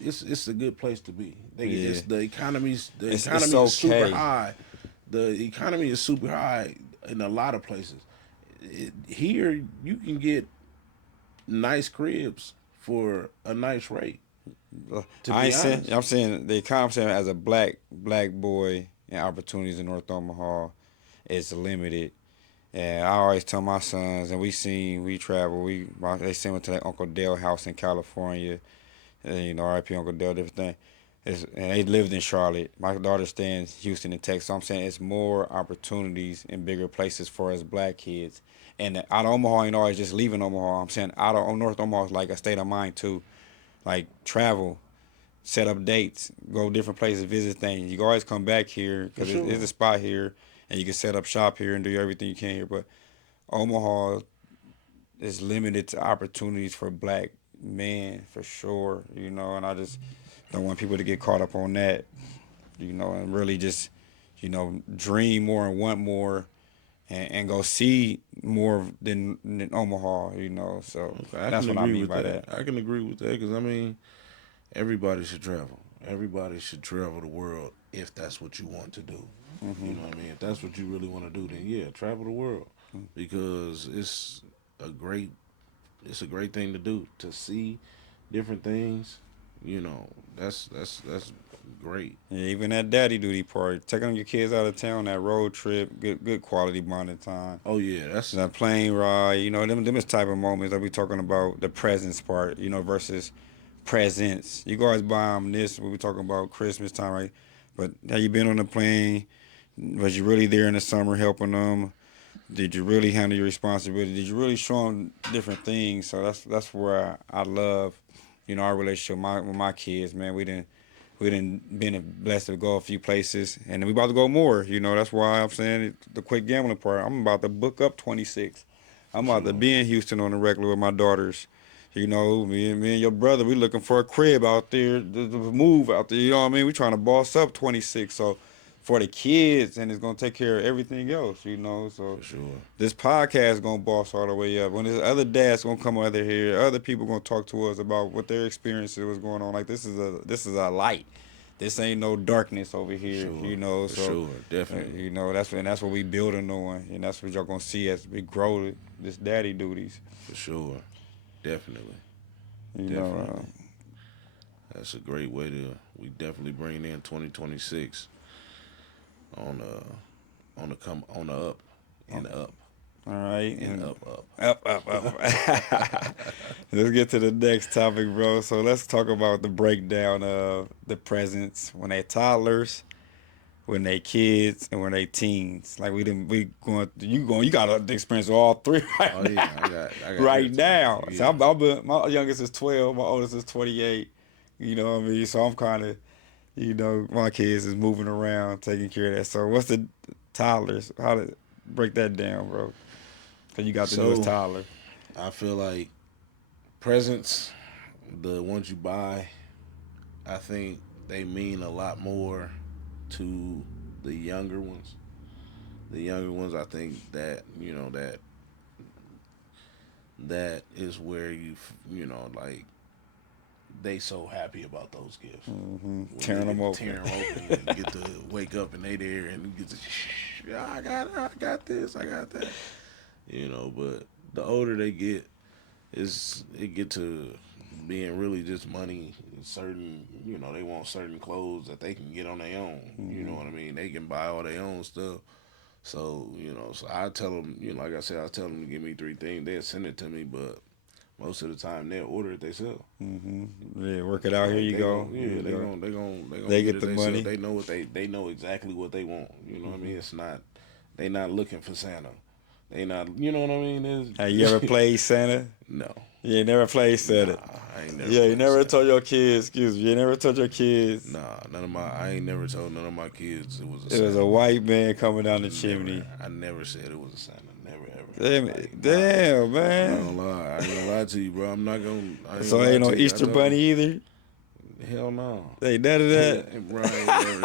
it's a good place to be. Yeah, It's the it's economy is super okay. high. The economy is super high in a lot of places. Here you can get nice cribs for a nice rate. To I be ain't saying honest, I'm saying the conversation as a black boy and opportunities in North Omaha is limited. And I always tell my sons, and we travel. They send me to their Uncle Dale house in California. And, you know, R.I.P. Uncle Dale, different thing. And they lived in Charlotte. My daughter stays in Houston and Texas. So I'm saying it's more opportunities in bigger places for us black kids. And out of Omaha ain't always just leaving Omaha. I'm saying out of North Omaha is like a state of mind too. Like travel, set up dates, go different places, visit things. You can always come back here For because sure. it's a spot here, and you can set up shop here and do everything you can here. But Omaha is limited to opportunities for black men for sure. And I just don't want people to get caught up on that. And really just dream more and want more and go see more than Omaha. So Okay, I that's can what I agree mean with by that. that. I can agree with that because I mean, everybody should travel. Everybody should travel the world if that's what you want to do. You know what I mean? If that's what you really want to do, then yeah, travel the world because a great it's a great thing to do to see different things. You know, that's great. Yeah, even that daddy duty part, taking your kids out of town, that road trip, good quality bonding time. Oh yeah, that's That plane ride, them is type of moments that we talking about the presence part, versus presents. You guys buy them this when we talking about Christmas time, right? But have you been on the plane? Was you really there in the summer helping them? Did you really handle your responsibility? Did you really show them different things? So that's where I love, our relationship with my kids, man. We didn't been blessed to go a few places, and we about to go more. That's why I'm saying the quick gambling part. I'm about to book up 26. for I'm about to sure, be in Houston on the regular with my daughters. Me and your brother, we looking for a crib out there, to move out there. You know what I mean? We trying to boss up 26. So for the kids, and it's gonna take care of everything else. So for sure, this podcast gonna boss all the way up. When there's other dads gonna come over here, other people gonna talk to us about what their experiences was going on. Like this is a light. This ain't no darkness over for here. sure, for So sure, definitely, that's what we building on, and that's what y'all gonna see as we grow this daddy duties. for sure, definitely, You know, definitely. That's a great way to. We definitely bring in 2026 on on the up and up all right, and and up. up. Let's get to the next topic, bro. So let's talk about the breakdown of the presents when they toddlers, when they kids, and when they teens. Like you got to experience all three right Oh now. yeah, I got Right everything. now. So Yeah. my youngest is 12, my oldest is 28. You know what I mean? So I'm kind of, my kids is moving around, taking care of that. So what's the toddlers? How to break that down, bro? Cause you got the newest So toddler. I feel like presents, the ones you buy, I think they mean a lot more to the younger ones. The younger ones, I think that that is where like they so happy about those gifts when they Tearing them get to open. tear them open and get to wake up and they there and you get to yeah, I got this, I got that. But the older they get, it get to being really just money. Certain, they want certain clothes that they can get on their own. You know what I mean? They can buy all their own stuff. So so I tell them, like I said, I tell them to give me three things. They'll send it to me, but most of the time they'll order it themselves. Yeah, work it out. Here Like you they go. gon' Here yeah, you go. they gonna They get get it the themselves. money. They know exactly what they want. You know what I mean? It's not they not looking for Santa. They not you know what I mean? Hey, you ever played Santa? No. You never played Nah, Santa. I ain't never Yeah, you played never Santa. told your kids. Excuse me. You never told your kids Nah, I ain't never told none of my kids it was a it was Santa. a white man coming down the Never. chimney. I never said it was a Santa. Never ever. Damn, Like damn, I'm not man. gonna lie. I ain't gonna lie to you, bro. I ain't So gonna lie ain't no to you. I Easter told bunny him, either. hell no. Ain't none of that. Bro, I ain't never.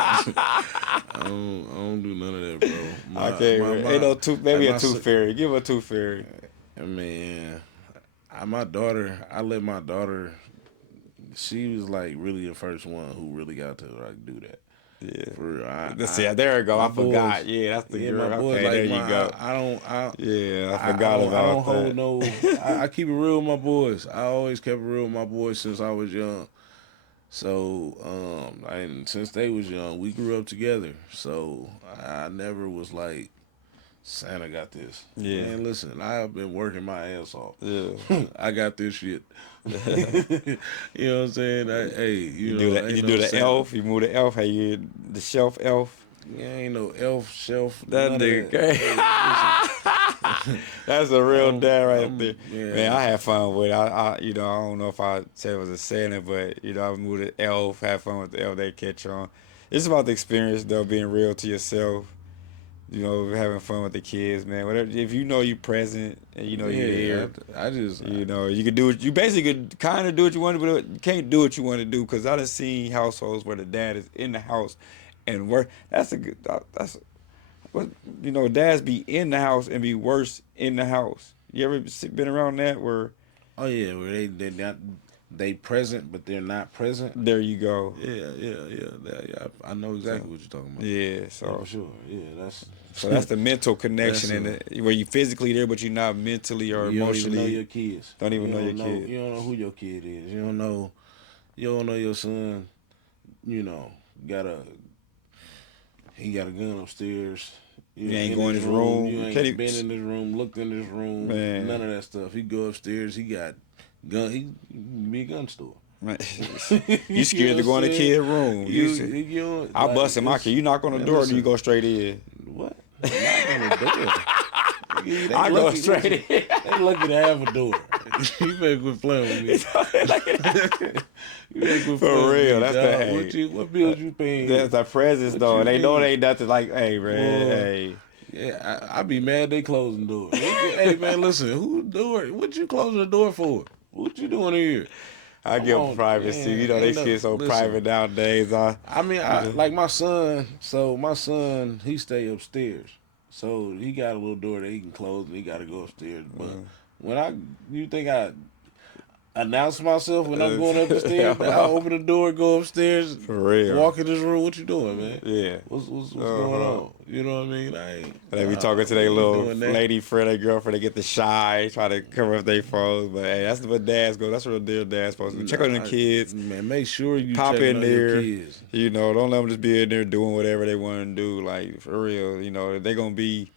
I don't do none of that, bro. I can't. Ain't no tooth. Like Maybe a my, tooth fairy. Give him a tooth fairy. man, my daughter. I let my daughter. She was like really the first one who really got to like do that. Yeah. For real. Let's see. There we go. My I forgot. boys. Yeah, that's the Yeah, girl. my boys Okay, there like you go. I don't. Yeah, I forgot I don't about hold that. no. I keep it real with my boys. I always kept it real with my boys since I was young. So, and since they was young, we grew up together. So I never was like, Santa got this. Yeah. Man, listen, I've been working my ass off. Yeah. I got this shit. You know what I'm saying? Hey, You ain't do no the Santa. elf. You move the elf. Hey, you the shelf elf. Yeah, ain't no elf, shelf, That none of nigga. that. Hey, listen. That's a real dad right there. Man, Yeah. I had fun with it. I don't know if I said it was a saying it, but I moved to Elf, had fun with the Elf. They catch on. It's about the experience though, being real to yourself. Having fun with the kids, man. Whatever. If you know you present and you know you Yeah, there, I just you can do it. You basically could kind of do what you want to do, but you can't do what you want to do because I done seen households where the dad is in the house and work. That's a good. That's what dads be in the house and be worse in the house. You ever been around that where oh yeah, where they not they present but they're not present. there you go. Yeah. I know So exactly what you're talking about. yeah, Yeah, for so sure. Yeah, that's the mental that's connection a and where you physically there but you're not mentally or you don't even know emotionally your kids. don't even know your kid. You don't know who your kid is. You don't know your son. You know got a he got a gun upstairs. You ain't In going his in his room. You room. Can ain't been in his room, looked in his room, man, none of that stuff. He go upstairs, he got gun. He be a gun store. man, you You know scared what to I'm go in the saying? kid room. I Like bust in my kid. You knock on the man, door, or do you listen, go straight in? what? Knock on the door. They I go lucky. straight Listen, in. they lucky to have a door. You better quit playing with me. You better quit For playing with real, me, that's the dog. hey. What bills you paying That's here? the presence What though. you And they know it mean? ain't nothing like, hey man, Boy, hey. yeah, I be mad they closing the door. Hey man, listen, who door? What you closing the door for? What you doing here? I Come give them on, privacy. man. They Ain't no get so listen. private nowadays. I mean, You know, like my son. So my son, he stay upstairs. So he got a little door that he can close, and he got to go upstairs. But when you think I announce myself when I'm going up the stairs? I open the door, go upstairs, for real. walk in this room. What you doing, man? Yeah. What's going Uh-huh. on? You know what I mean? I ain't. And they be talking to We their ain't little doing that. lady friend, their girlfriend. They get the shy, try to cover up their phones. But hey, that's what dads go. That's what their dad's supposed to do. Check on the Nah, kids. man, make sure you Pop checking in on your there. kids. Don't let them just be in there doing whatever they want to do. Like for real, they're gonna be.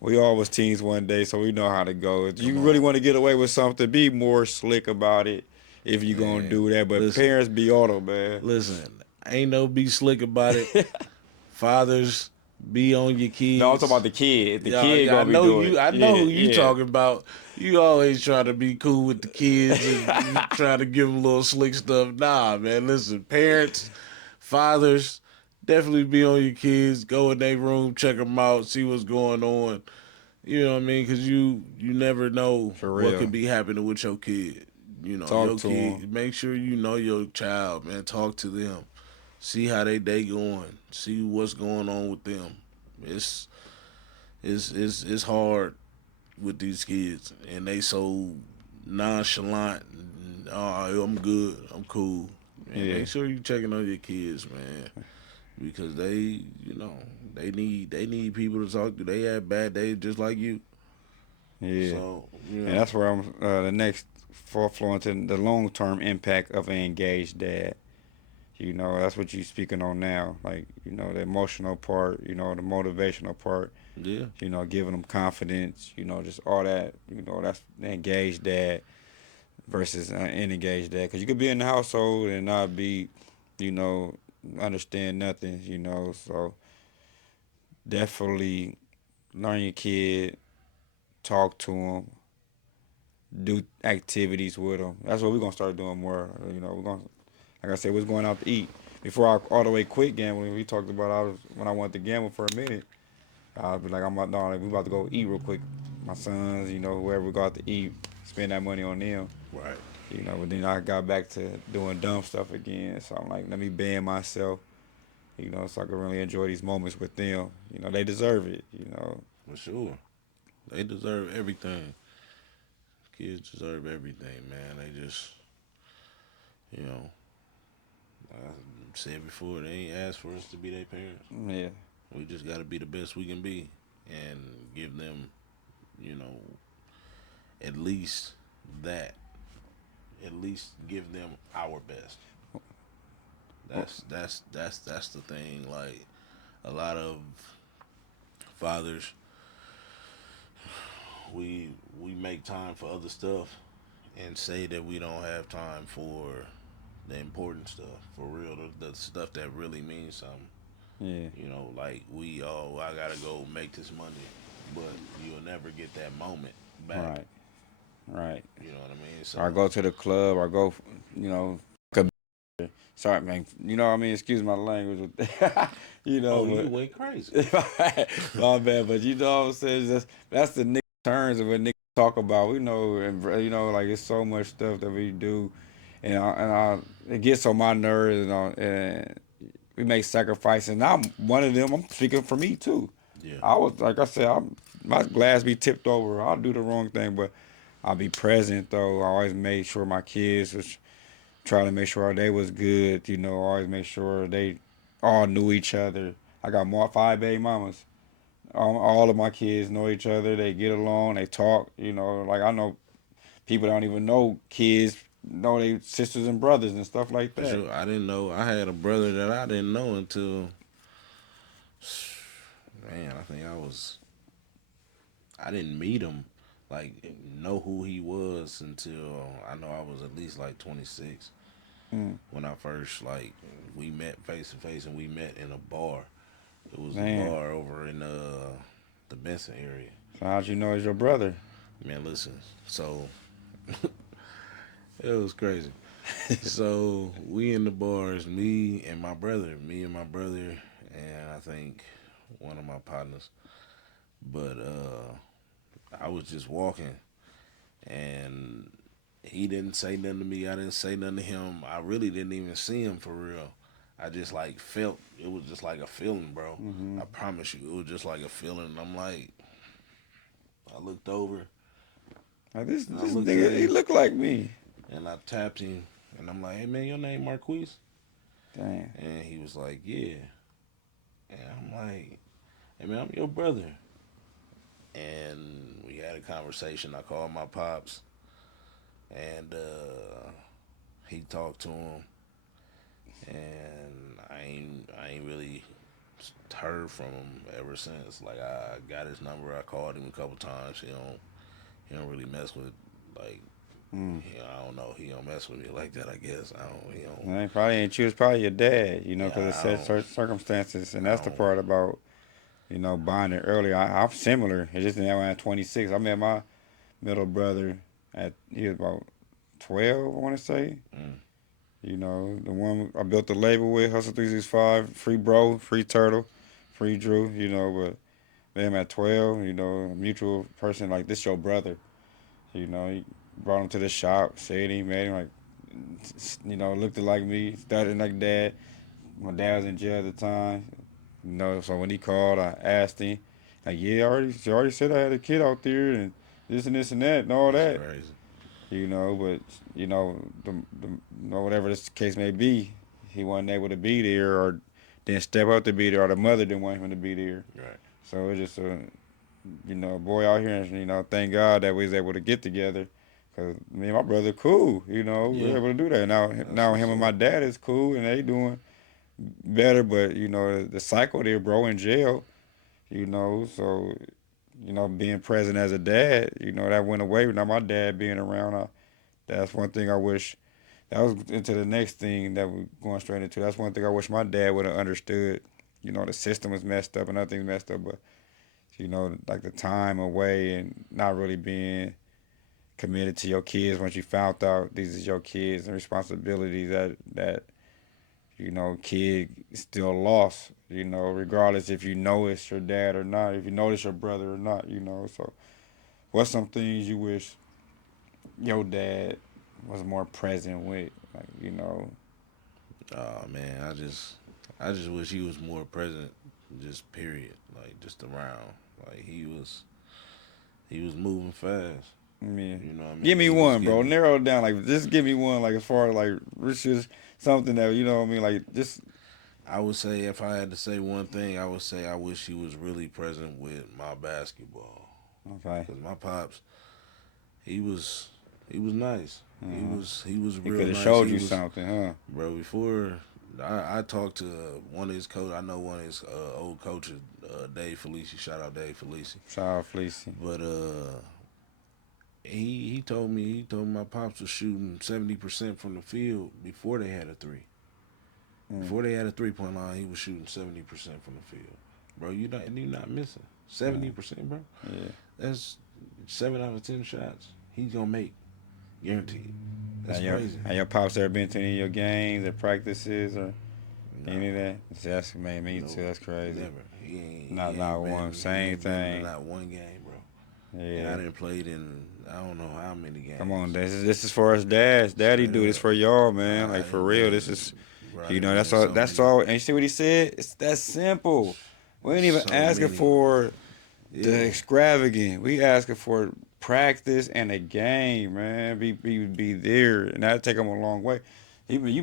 We all was teens one day, so we know how to go. If Come you really on, want to get away with something, be more slick about it. If you gonna man. do that, but Listen, parents be auto man. listen. Ain't no be slick about it. Fathers, be on your No, I'm talking about kids. the kid. The kid Yeah, I gonna be know doing you. it. I know Yeah, who you yeah. talking about. You always try to be cool with the kids and you try to give them little slick stuff. Nah, man. Listen, parents, fathers, definitely be on your kids. Go in their room, check them out, see what's going on. You know what I mean? Because you never know For what could real. be happening with your kid. Talk Your to him. kid. Make sure you know your child, man. Talk to them. See how they day going. See what's going on with them. It's it's hard with these kids, and they so nonchalant. And, oh, I'm good. I'm cool. Man, Yeah. make sure you checking on your kids, man, because they need people to talk to. They have bad days just like you. Yeah. So And that's where I'm the next flow into the long term impact of an engaged dad. That's what you speaking on now. Like, the emotional part, the motivational part, yeah, giving them confidence, just all that, that's the engaged dad versus an engaged dad. Because you could be in the household and not be, you know, understand nothing, So definitely learn your kid, talk to them, do activities with them. That's what we're going to start doing more. We're going to, like I said, we was going out to eat. Before I all the way quit gambling, we talked about when I wanted to gamble for a minute. I'd be like, we about to go eat real quick. My sons, whoever we go out to eat, spend that money on them. right. But then I got back to doing dumb stuff again. So I'm like, let me ban myself, so I can really enjoy these moments with them. They deserve it. For sure, they deserve everything. Kids deserve everything, man. They just, you know, like I said before, they ain't asked for us to be their parents. Yeah. We just got to be the best we can be and give them, you know, at least that. At least give them our best. That's the thing. Like a lot of fathers, we make time for other stuff and say that we don't have time for the important stuff, for real, the stuff that really means something. Yeah. Like I gotta go make this money. but you'll never get that moment back. Right. Right. You know what I mean? Or I So, go to the club, or go, you know, sorry, man. You know what I mean? Excuse my language. You oh, know, you but went crazy. my bad. But you know what I'm saying? That's the nigga terms of what niggas talk about. We know, and like it's so much stuff that we do, it gets on my nerves, and we make sacrifices. And I'm one of them. I'm speaking for me too. Yeah, I was like I said, my glass be tipped over. I'll do the wrong thing, but I'll be present though. I always made sure my kids was trying to make sure they was good. Always make sure they all knew each other. I got more 5 baby mamas. All of my kids know each other. They get along. They talk. Like I know people that don't even know kids know they sisters and brothers and stuff like for that. sure. I didn't know I had a brother that I didn't know until, man, I think I didn't meet him, like, know who he was until I know I was at least like 26 Mm, when I first, like, we met face to face and we met in a bar. It was a man, bar over in the Benson area. so how'd you know it's your brother? Man, listen, so it was crazy. So we in the bars, me and my brother, and I think one of my partners. But I was just walking, and he didn't say nothing to me. I didn't say nothing to him. I really didn't even see him for real. I just like felt it was just like a feeling, bro. Hmm. I promise you, it was just like a feeling. And I'm like, I looked over Like this and I this looked at nigga, he him look like me. and I tapped him and I'm like, hey man, your name Marquise? Damn. And he was like, yeah. And I'm like, hey man, I'm your brother. And we had a conversation. I called my pops and he talked to him and I ain't really heard from him ever since. Like I got his number. I called him a couple times. He don't really mess with like Mm. I don't know. He don't mess with me like that. I guess I don't. He don't. Probably ain't you. It's probably your dad. Because it Yeah, says certain circumstances, and I that's the don't. part about bonding earlier. I'm similar. It's just that when I'm 26, I met my middle brother he was about 12, I want to say. Mm, The one I built the label with, Hustle 365, Free Bro, Free Turtle, Free Drew. But met him at 12. A mutual person like this, your brother. He brought him to the shop, said he made him like, looked like me, started like dad. My dad was in jail at the time. So when he called, I asked him, like, yeah, she already said I had a kid out there and this and that and all that's that. crazy. But whatever this case may be, he wasn't able to be there or didn't step up to be there, or the mother didn't want him to be there. Right. So it's just a boy out here, and thank God that we was able to get together. Cause me and my brother cool, we were Yeah, able to do that. that's Now what's him and up. my dad is cool, and they doing better. But the cycle there, bro, in jail. So being present as a dad, that went away. Now my dad being around, that's one thing I wish. That was into the next thing that we're going straight into. That's one thing I wish my dad would have understood. The system was messed up and other things messed up, but like the time away and not really being committed to your kids once you found out these is your kids and responsibilities that kid still lost. Regardless if it's your dad or not, if it's your brother or not. So what's some things you wish your dad was more present with, like Oh man, I just wish he was more present. Just period. Like just around. Like he was moving fast. yeah. You know what I Give mean? me He was one, bro. getting. Narrow it down. Like, just give me one. Like, as far as like, it's just something that Like, just I would say if I had to say one thing, I would say I wish he was really present with my basketball. okay. Cause my pops, he was he was nice. He Uh-huh. was he was He real could have nice. showed He you was something, huh? bro. Before I talked to one of his coaches. I know one of his old coaches, Dave Felici. Shout out Dave Felici. Shout out Fleecy. But he told me my pops was shooting 70% from the field before they had a three. Mm. Before they had a 3-point line, he was shooting 70% from the field. bro. You're not missing Yeah. 70%, bro. Yeah. That's 7 out of 10 shots he's gonna make, guaranteed. That's crazy. Have your pops ever been to any of your games or practices or any of No, that? See, that's man, me too. no, That's crazy. never. He ain't. He Not ain't one. been. He Same ain't been to thing. not one game, bro. And I Yeah. didn't played in I don't know how many Come on, games. this is for us dads. Daddy Straight do this up, for y'all, man. I Like for didn't real. This been. is Bro, I you didn't know, been that's in all so that's many, all and you see what he said? It's that simple. We ain't even so asking many. for the Yeah, extravagant. We asking for practice and a game, man. Be there. And that'll take them a long way. Even he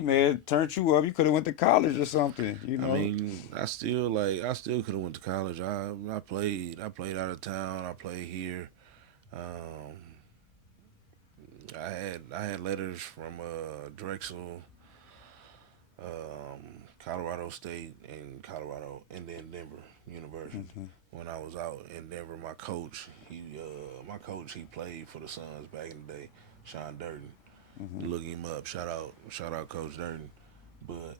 may have turned you up. You could have went to college or something, you I know. mean, I still could have went to college. I played out of town. I played here. Um, I had letters from Drexel, Colorado State, and Colorado, and then Denver University. Hmm. When I was out in Denver, my coach he played for the Suns back in the day, Sean Durden. Hmm. Look him up. Shout out Coach Durden. But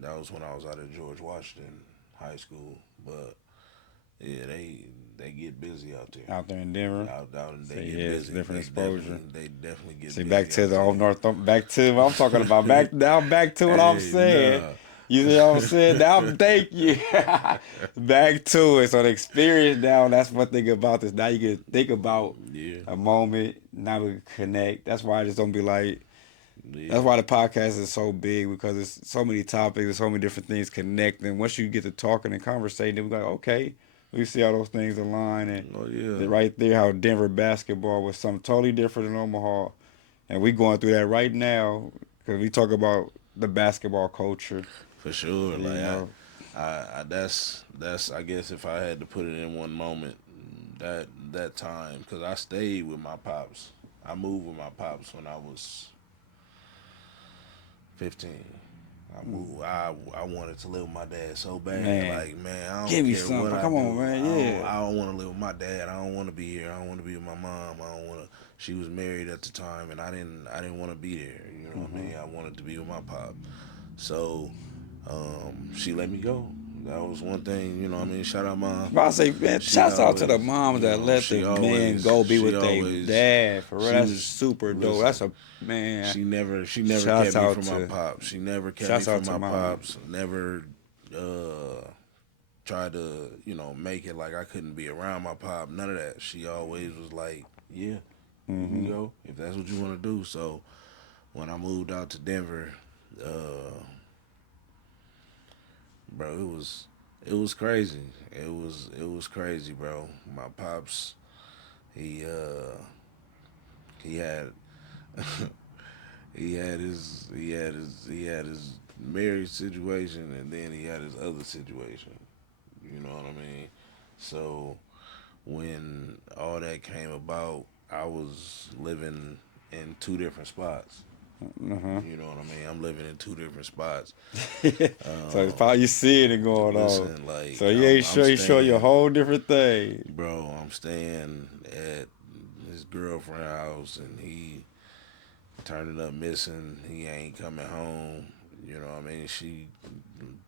that was when I was out at George Washington High School. But yeah, they get busy out there. Out there in Denver. Out and they See, get yeah, it's busy. different exposure. They definitely get See, back busy to out the old there. North, back to what I'm talking about. Back now, back to what I'm Hey, saying. nah. You see what I'm saying? Now, thank you. Back to it. So the experience now, that's one thing about this. Now you can think about Yeah, a moment. Now we can connect. That's why I just don't be like. That's yeah, why the podcast is so big because it's so many topics, there's so many different things connecting. Once you get to talking and conversating, then we're like, okay, we see how those things align and oh yeah, right there how Denver basketball was something totally different than Omaha, and we going through that right now because we talk about the basketball culture. for sure. You Like know, that's I guess if I had to put it in one moment, that time because I stayed with my pops. I moved with my pops when I was 15. I moved. I wanted to live with my dad so bad. man, Like man, I don't give me care what something. I Come on, do. man. I don't. Yeah. I don't want to live with my dad. I don't want to be here. I don't want to be with my mom. I don't want to. She was married at the time, and I didn't. I didn't want to be there. You know what I Hmm. mean? I wanted to be with my pop. So she let me go. That was one thing. You know what I mean? Shout out mom. About to say, man, She shouts out to the always. moms You that know. let the man go be She with their always. dad. For real, She that's was. super dope. That's Listen. a man. She never Shouts kept me out from my to pops. She never kept me shouts out from to my mom. pops. Never tried to, make it like I couldn't be around my pop. None of that. She always was like, "Yeah, you can Hmm. go if that's what you want to do." So when I moved out to Denver, uh, bro, it was crazy. It was crazy, bro. My pops, he he had he had his marriage situation, and then he had his other situation. You know what I mean? So when all that came about, I was living in two different spots. Uh-huh. You know what I mean? I'm living in two different spots. So it's Um, probably you seeing it going on. listen, So like he I'm ain't I'm sure he show you a staying, whole different thing. bro. I'm staying at his girlfriend house, and he turning up missing. He ain't coming home. You know what I mean? She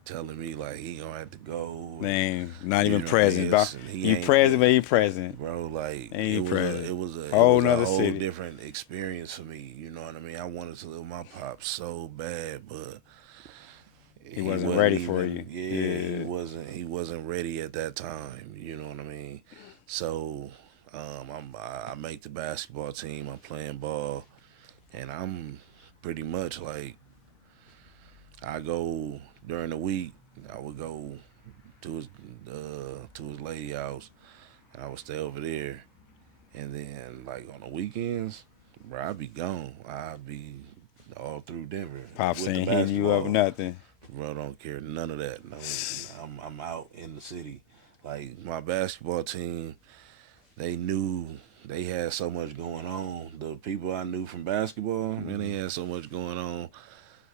telling me like he gonna have to go, and Man, not you even know what I mean. present. But And he you ain't, present, but he present. bro. Like Ain't it he was a present? it was a it Whole was a nother whole city. different experience for me. You know what I mean? I wanted to live with my pop so bad, but He he wasn't wasn't ready for even. you. Yeah, he Yeah. wasn't ready at that time. You know what I mean? So I make the basketball team. I'm playing ball, and I'm pretty much like I go during the week. I would go to his lady house, and I would stay over there. And then like on the weekends, bro, I'd be gone. I'd be all through Denver Pops with the ain't hitting you up basketball. nothing. Bro, don't care none of that. No, I'm out in the city. Like my basketball team, they knew they had so much going on. The people I knew from basketball, man, they had so much going on.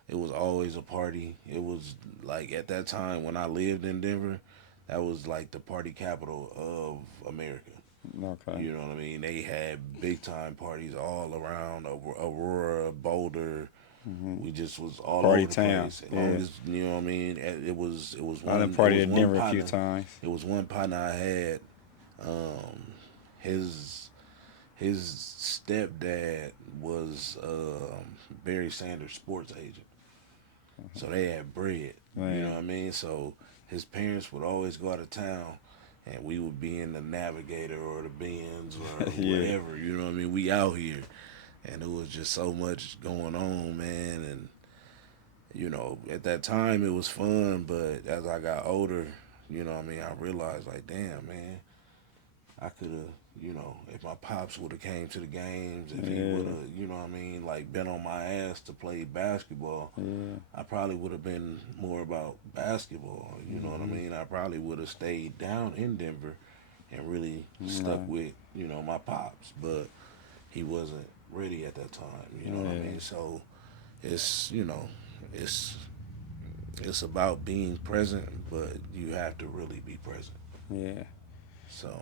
It was always a party. It was like at that time when I lived in Denver, that was like the party capital of America. Okay. You know what I mean? They had big time parties all around Aurora, Boulder. Hmm. We just was all Party over the town. place. As long Yeah. as you know what I mean, it was I done one it partied was in one Denver a few partner. times. It was one partner I had. Um, his his stepdad was Barry Sanders' sports agent, so they had bread. You know Man. what I mean? So his parents would always go out of town, and we would be in the Navigator or the Benz or Yeah. whatever. You know what I mean? We out here, and it was just so much going on, man. And at that time it was fun, but as I got older, I mean, I realized like, damn, man, I could have, if my pops would have came to the games, if he would Yeah. have, what I mean, like been on my ass to play basketball, Yeah. I probably would have been more about basketball. You know what I Hmm. mean? I probably would have stayed down in Denver and really stuck Right. with, my pops, but he wasn't ready at that time. You know what I Yeah. mean? So it's, it's it's about being present, but you have to really be present. Yeah. So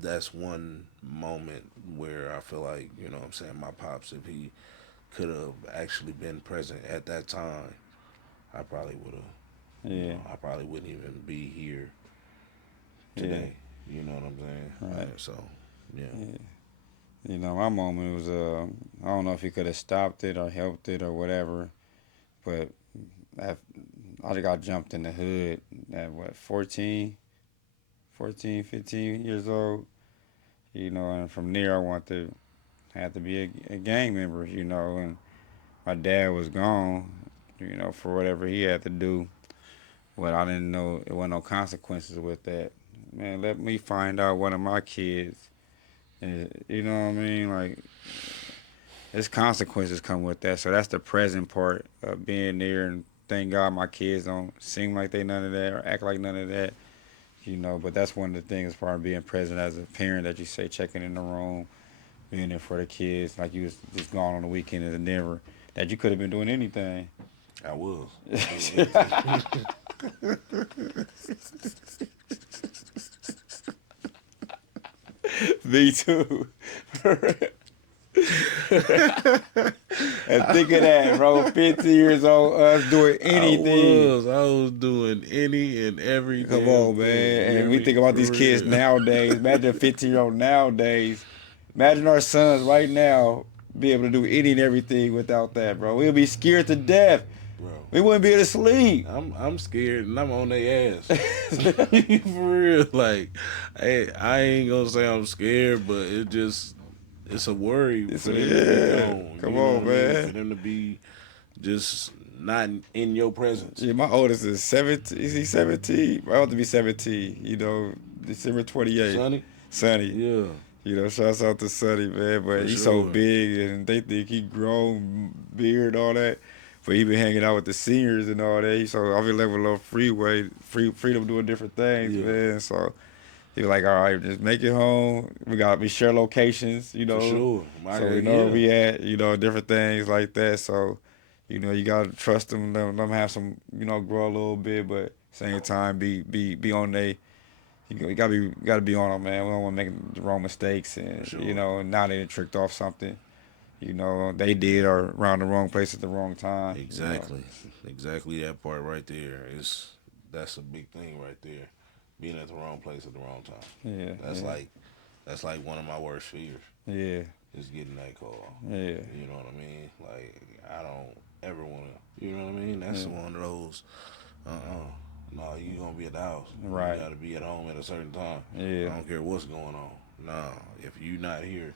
that's one moment where I feel like what I'm saying, my pops, if he could have actually been present at that time, I probably would have. Yeah. I probably wouldn't even be here Yeah. today. You know what I'm saying? Right. So yeah, Yeah. My moment was I don't know if he could have stopped it or helped it or whatever, but I, I think I jumped in the hood at what 14, 15 years old. And from there I wanted to have to be a gang member. And my dad was gone. For whatever he had to do. But I didn't know it wasn't no consequences with that. Man, let me find out one of my kids. And, you know what I mean? Like, there's consequences come with that. So that's the present part of being there. And thank God my kids don't seem like they none of that or act like none of that. But that's one of the things part of being present as a parent that you say checking in the room, being there for the kids. Like you was just gone on the weekend in Denver. That you could have been doing anything. I was doing anything. Me too. And think of that, bro. 50 years old, us doing anything. I was doing any and every Come damn on, thing. You man. hear And we me? think about For these kids real, nowadays. Imagine a 15-year-old nowadays. Imagine our sons right now be able to do any and everything without that, bro. We'll be scared to death. bro. We wouldn't be able to sleep. I'm scared and I'm on their ass. For real, like I ain't gonna say I'm scared, but it's a worry for them to be Yeah. gone. Come You know what on, I mean? For man. them to be just not in your presence. Yeah, my oldest is 17. Is he 17? I want to be 17, December 28th. Sonny, Sonny. yeah, Shouts out to Sonny, man. But for he's so sure. big and they think he grown, beard, all that. But he been hanging out with the seniors and all that. So I've been living a little freedom doing different things, Yeah, man. So he was like, all right, just make it home. We share locations, for sure. My so we know where yeah, we at, different things like that. So, you gotta trust them, let them have some, grow a little bit, but same time be on they you gotta be on them, man. We don't want to make the wrong mistakes, for and sure. now they tricked off something. They did or around the wrong place at the wrong time. Exactly, exactly that part right there is that's a big thing right there. Being at the wrong place at the wrong time. Yeah, That's yeah, like that's like one of my worst fears. yeah, Is getting that call. yeah, You know what I mean? Like I don't ever want to. You know what I mean? That's yeah. one of those. No, you gonna be at the house. You Right. got to be at home at a certain time. Yeah. I don't care what's going on. No, if you not here,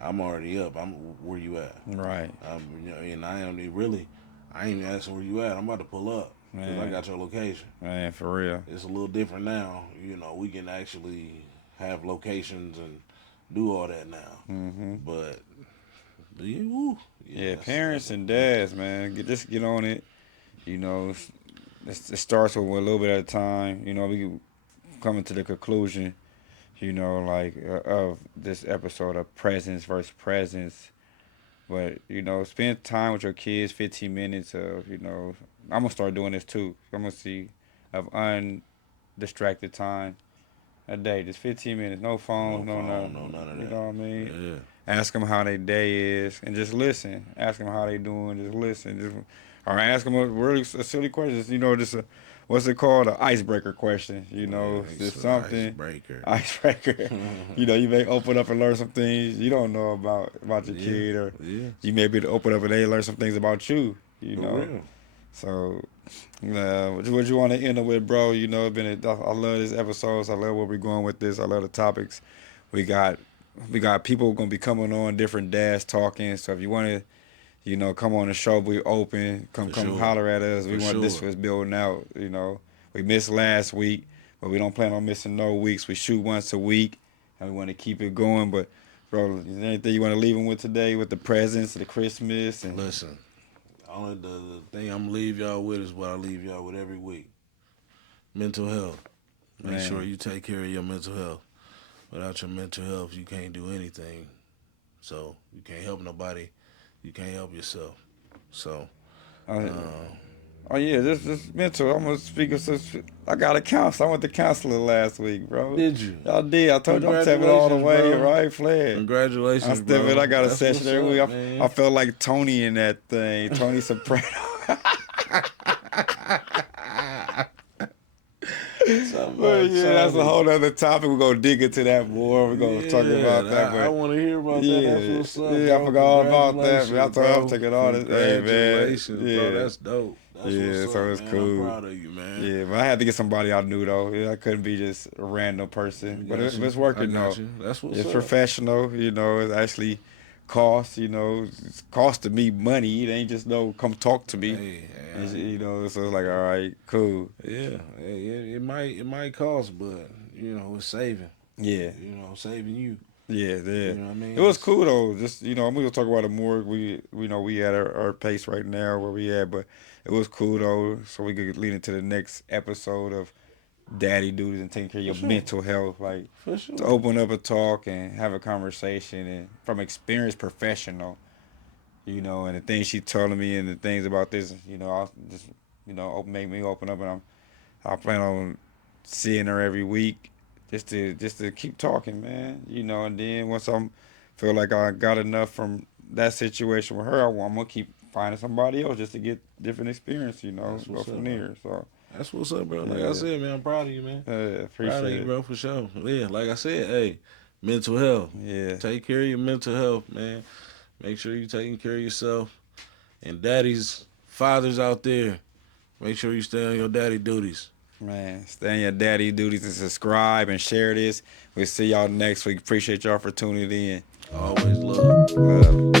I'm already up. I'm where you at? Right. And I am really. I ain't even asking where you at. I'm about to pull up because I Man. got your location. Man, for real. It's a little different now. We can actually have locations and do all that now. Hmm. But woo, yeah, Yeah, that's parents a and big thing. dads, man, just get on it. You know, it starts with a little bit at a time. We coming to the conclusion. Like of this episode of presence versus presence. But spend time with your kids. 15 minutes of I'm gonna start doing this too. I'm gonna see of undistracted time a day. Just 15 minutes. No phones. No No phone, no nothing. none of You that. know what I mean? Yeah, Ask them how their day is, and just listen. Ask them how they doing. Just listen. Or ask them a silly question. Just, just what's it called? An icebreaker question. Yeah, it's Just an something icebreaker. icebreaker. You may open up and learn some things you don't know about your Yeah, kid, or yeah, you may be to open up and they learn some things about you. for real. So. What you want to end up with, bro? I love this episodes. I love where we're going with this. I love the topics. We got we got people gonna be coming on different dads talking. So if you want to, come on the show, we open. Come For come sure, holler at us. We for want this sure. was building out. We missed last week, but we don't plan on missing no weeks. We shoot once a week, and we want to keep it going. But bro, is there anything you want to leave them with today with the presents, the Christmas, and Listen, only the thing I'm gonna leave y'all with is what I leave y'all with every week. Mental health. Make sure man, you take care of your mental health. Without your mental health, you can't do anything. So you can't help nobody. You can't help yourself. So, uh, uh, oh yeah, this mental. I'm gonna speak of some. I got a counselor. I went to counselor last week, bro. did you? Y'all did. I told you I'm stepping all the Congratulations, way. bro. Right, Flag. I'm Congratulations, stepping. bro. I got a That's session what's every up, week. I man. felt like Tony in that thing. Tony Soprano. Talking But about yeah, that's a Tony. whole other topic. We're gonna dig into that more. We're gonna talk about Yeah, that. I But want to hear about that. That's yeah, what's up, yeah, I bro. forgot all about that. But I Congratulations, told I'm bro. taking all this. Hey man, Congratulations, bro. yeah, That's dope. That's yeah. what's So up, it's man. I'm cool. proud of you, man. Yeah, but I had to get somebody I knew though. Yeah, I couldn't be just a random I person. But got you. it's I working got though. you. That's what's It's up. professional. It's actually cost. It's costing me money. It ain't just no come talk to me. Hey, So it's like all right, cool. yeah. It might cost, but it's saving. Yeah, Saving you. yeah. You know what I It mean? was cool though. Just I'm gonna talk about it more. We know we at our pace right now where we at, but it was cool though. So we could lead into the next episode of daddy duties and taking care of For your sure. mental health, like For to sure. open up a talk and have a conversation and from experienced professional, and the things she telling me and the things about this, I'll just make me open up, and I plan on seeing her every week just to keep talking, man. And then once I'm feel like I got enough from that situation with her, I'm gonna keep finding somebody else just to get different experience, That's go what's from up, bro. there. So That's what's up, bro. Like I yeah, said, man, I'm proud of you, man. Proud of appreciate you, it. bro, for sure. Yeah, like I said, hey, mental health. Yeah. Take care of your mental health, man. Make sure you're taking care of yourself. And daddies, fathers out there, make sure you stay on your daddy duties. Man, stay on your daddy duties and subscribe and share this. We'll see y'all next week. Appreciate y'all for tuning in. Always love. Love.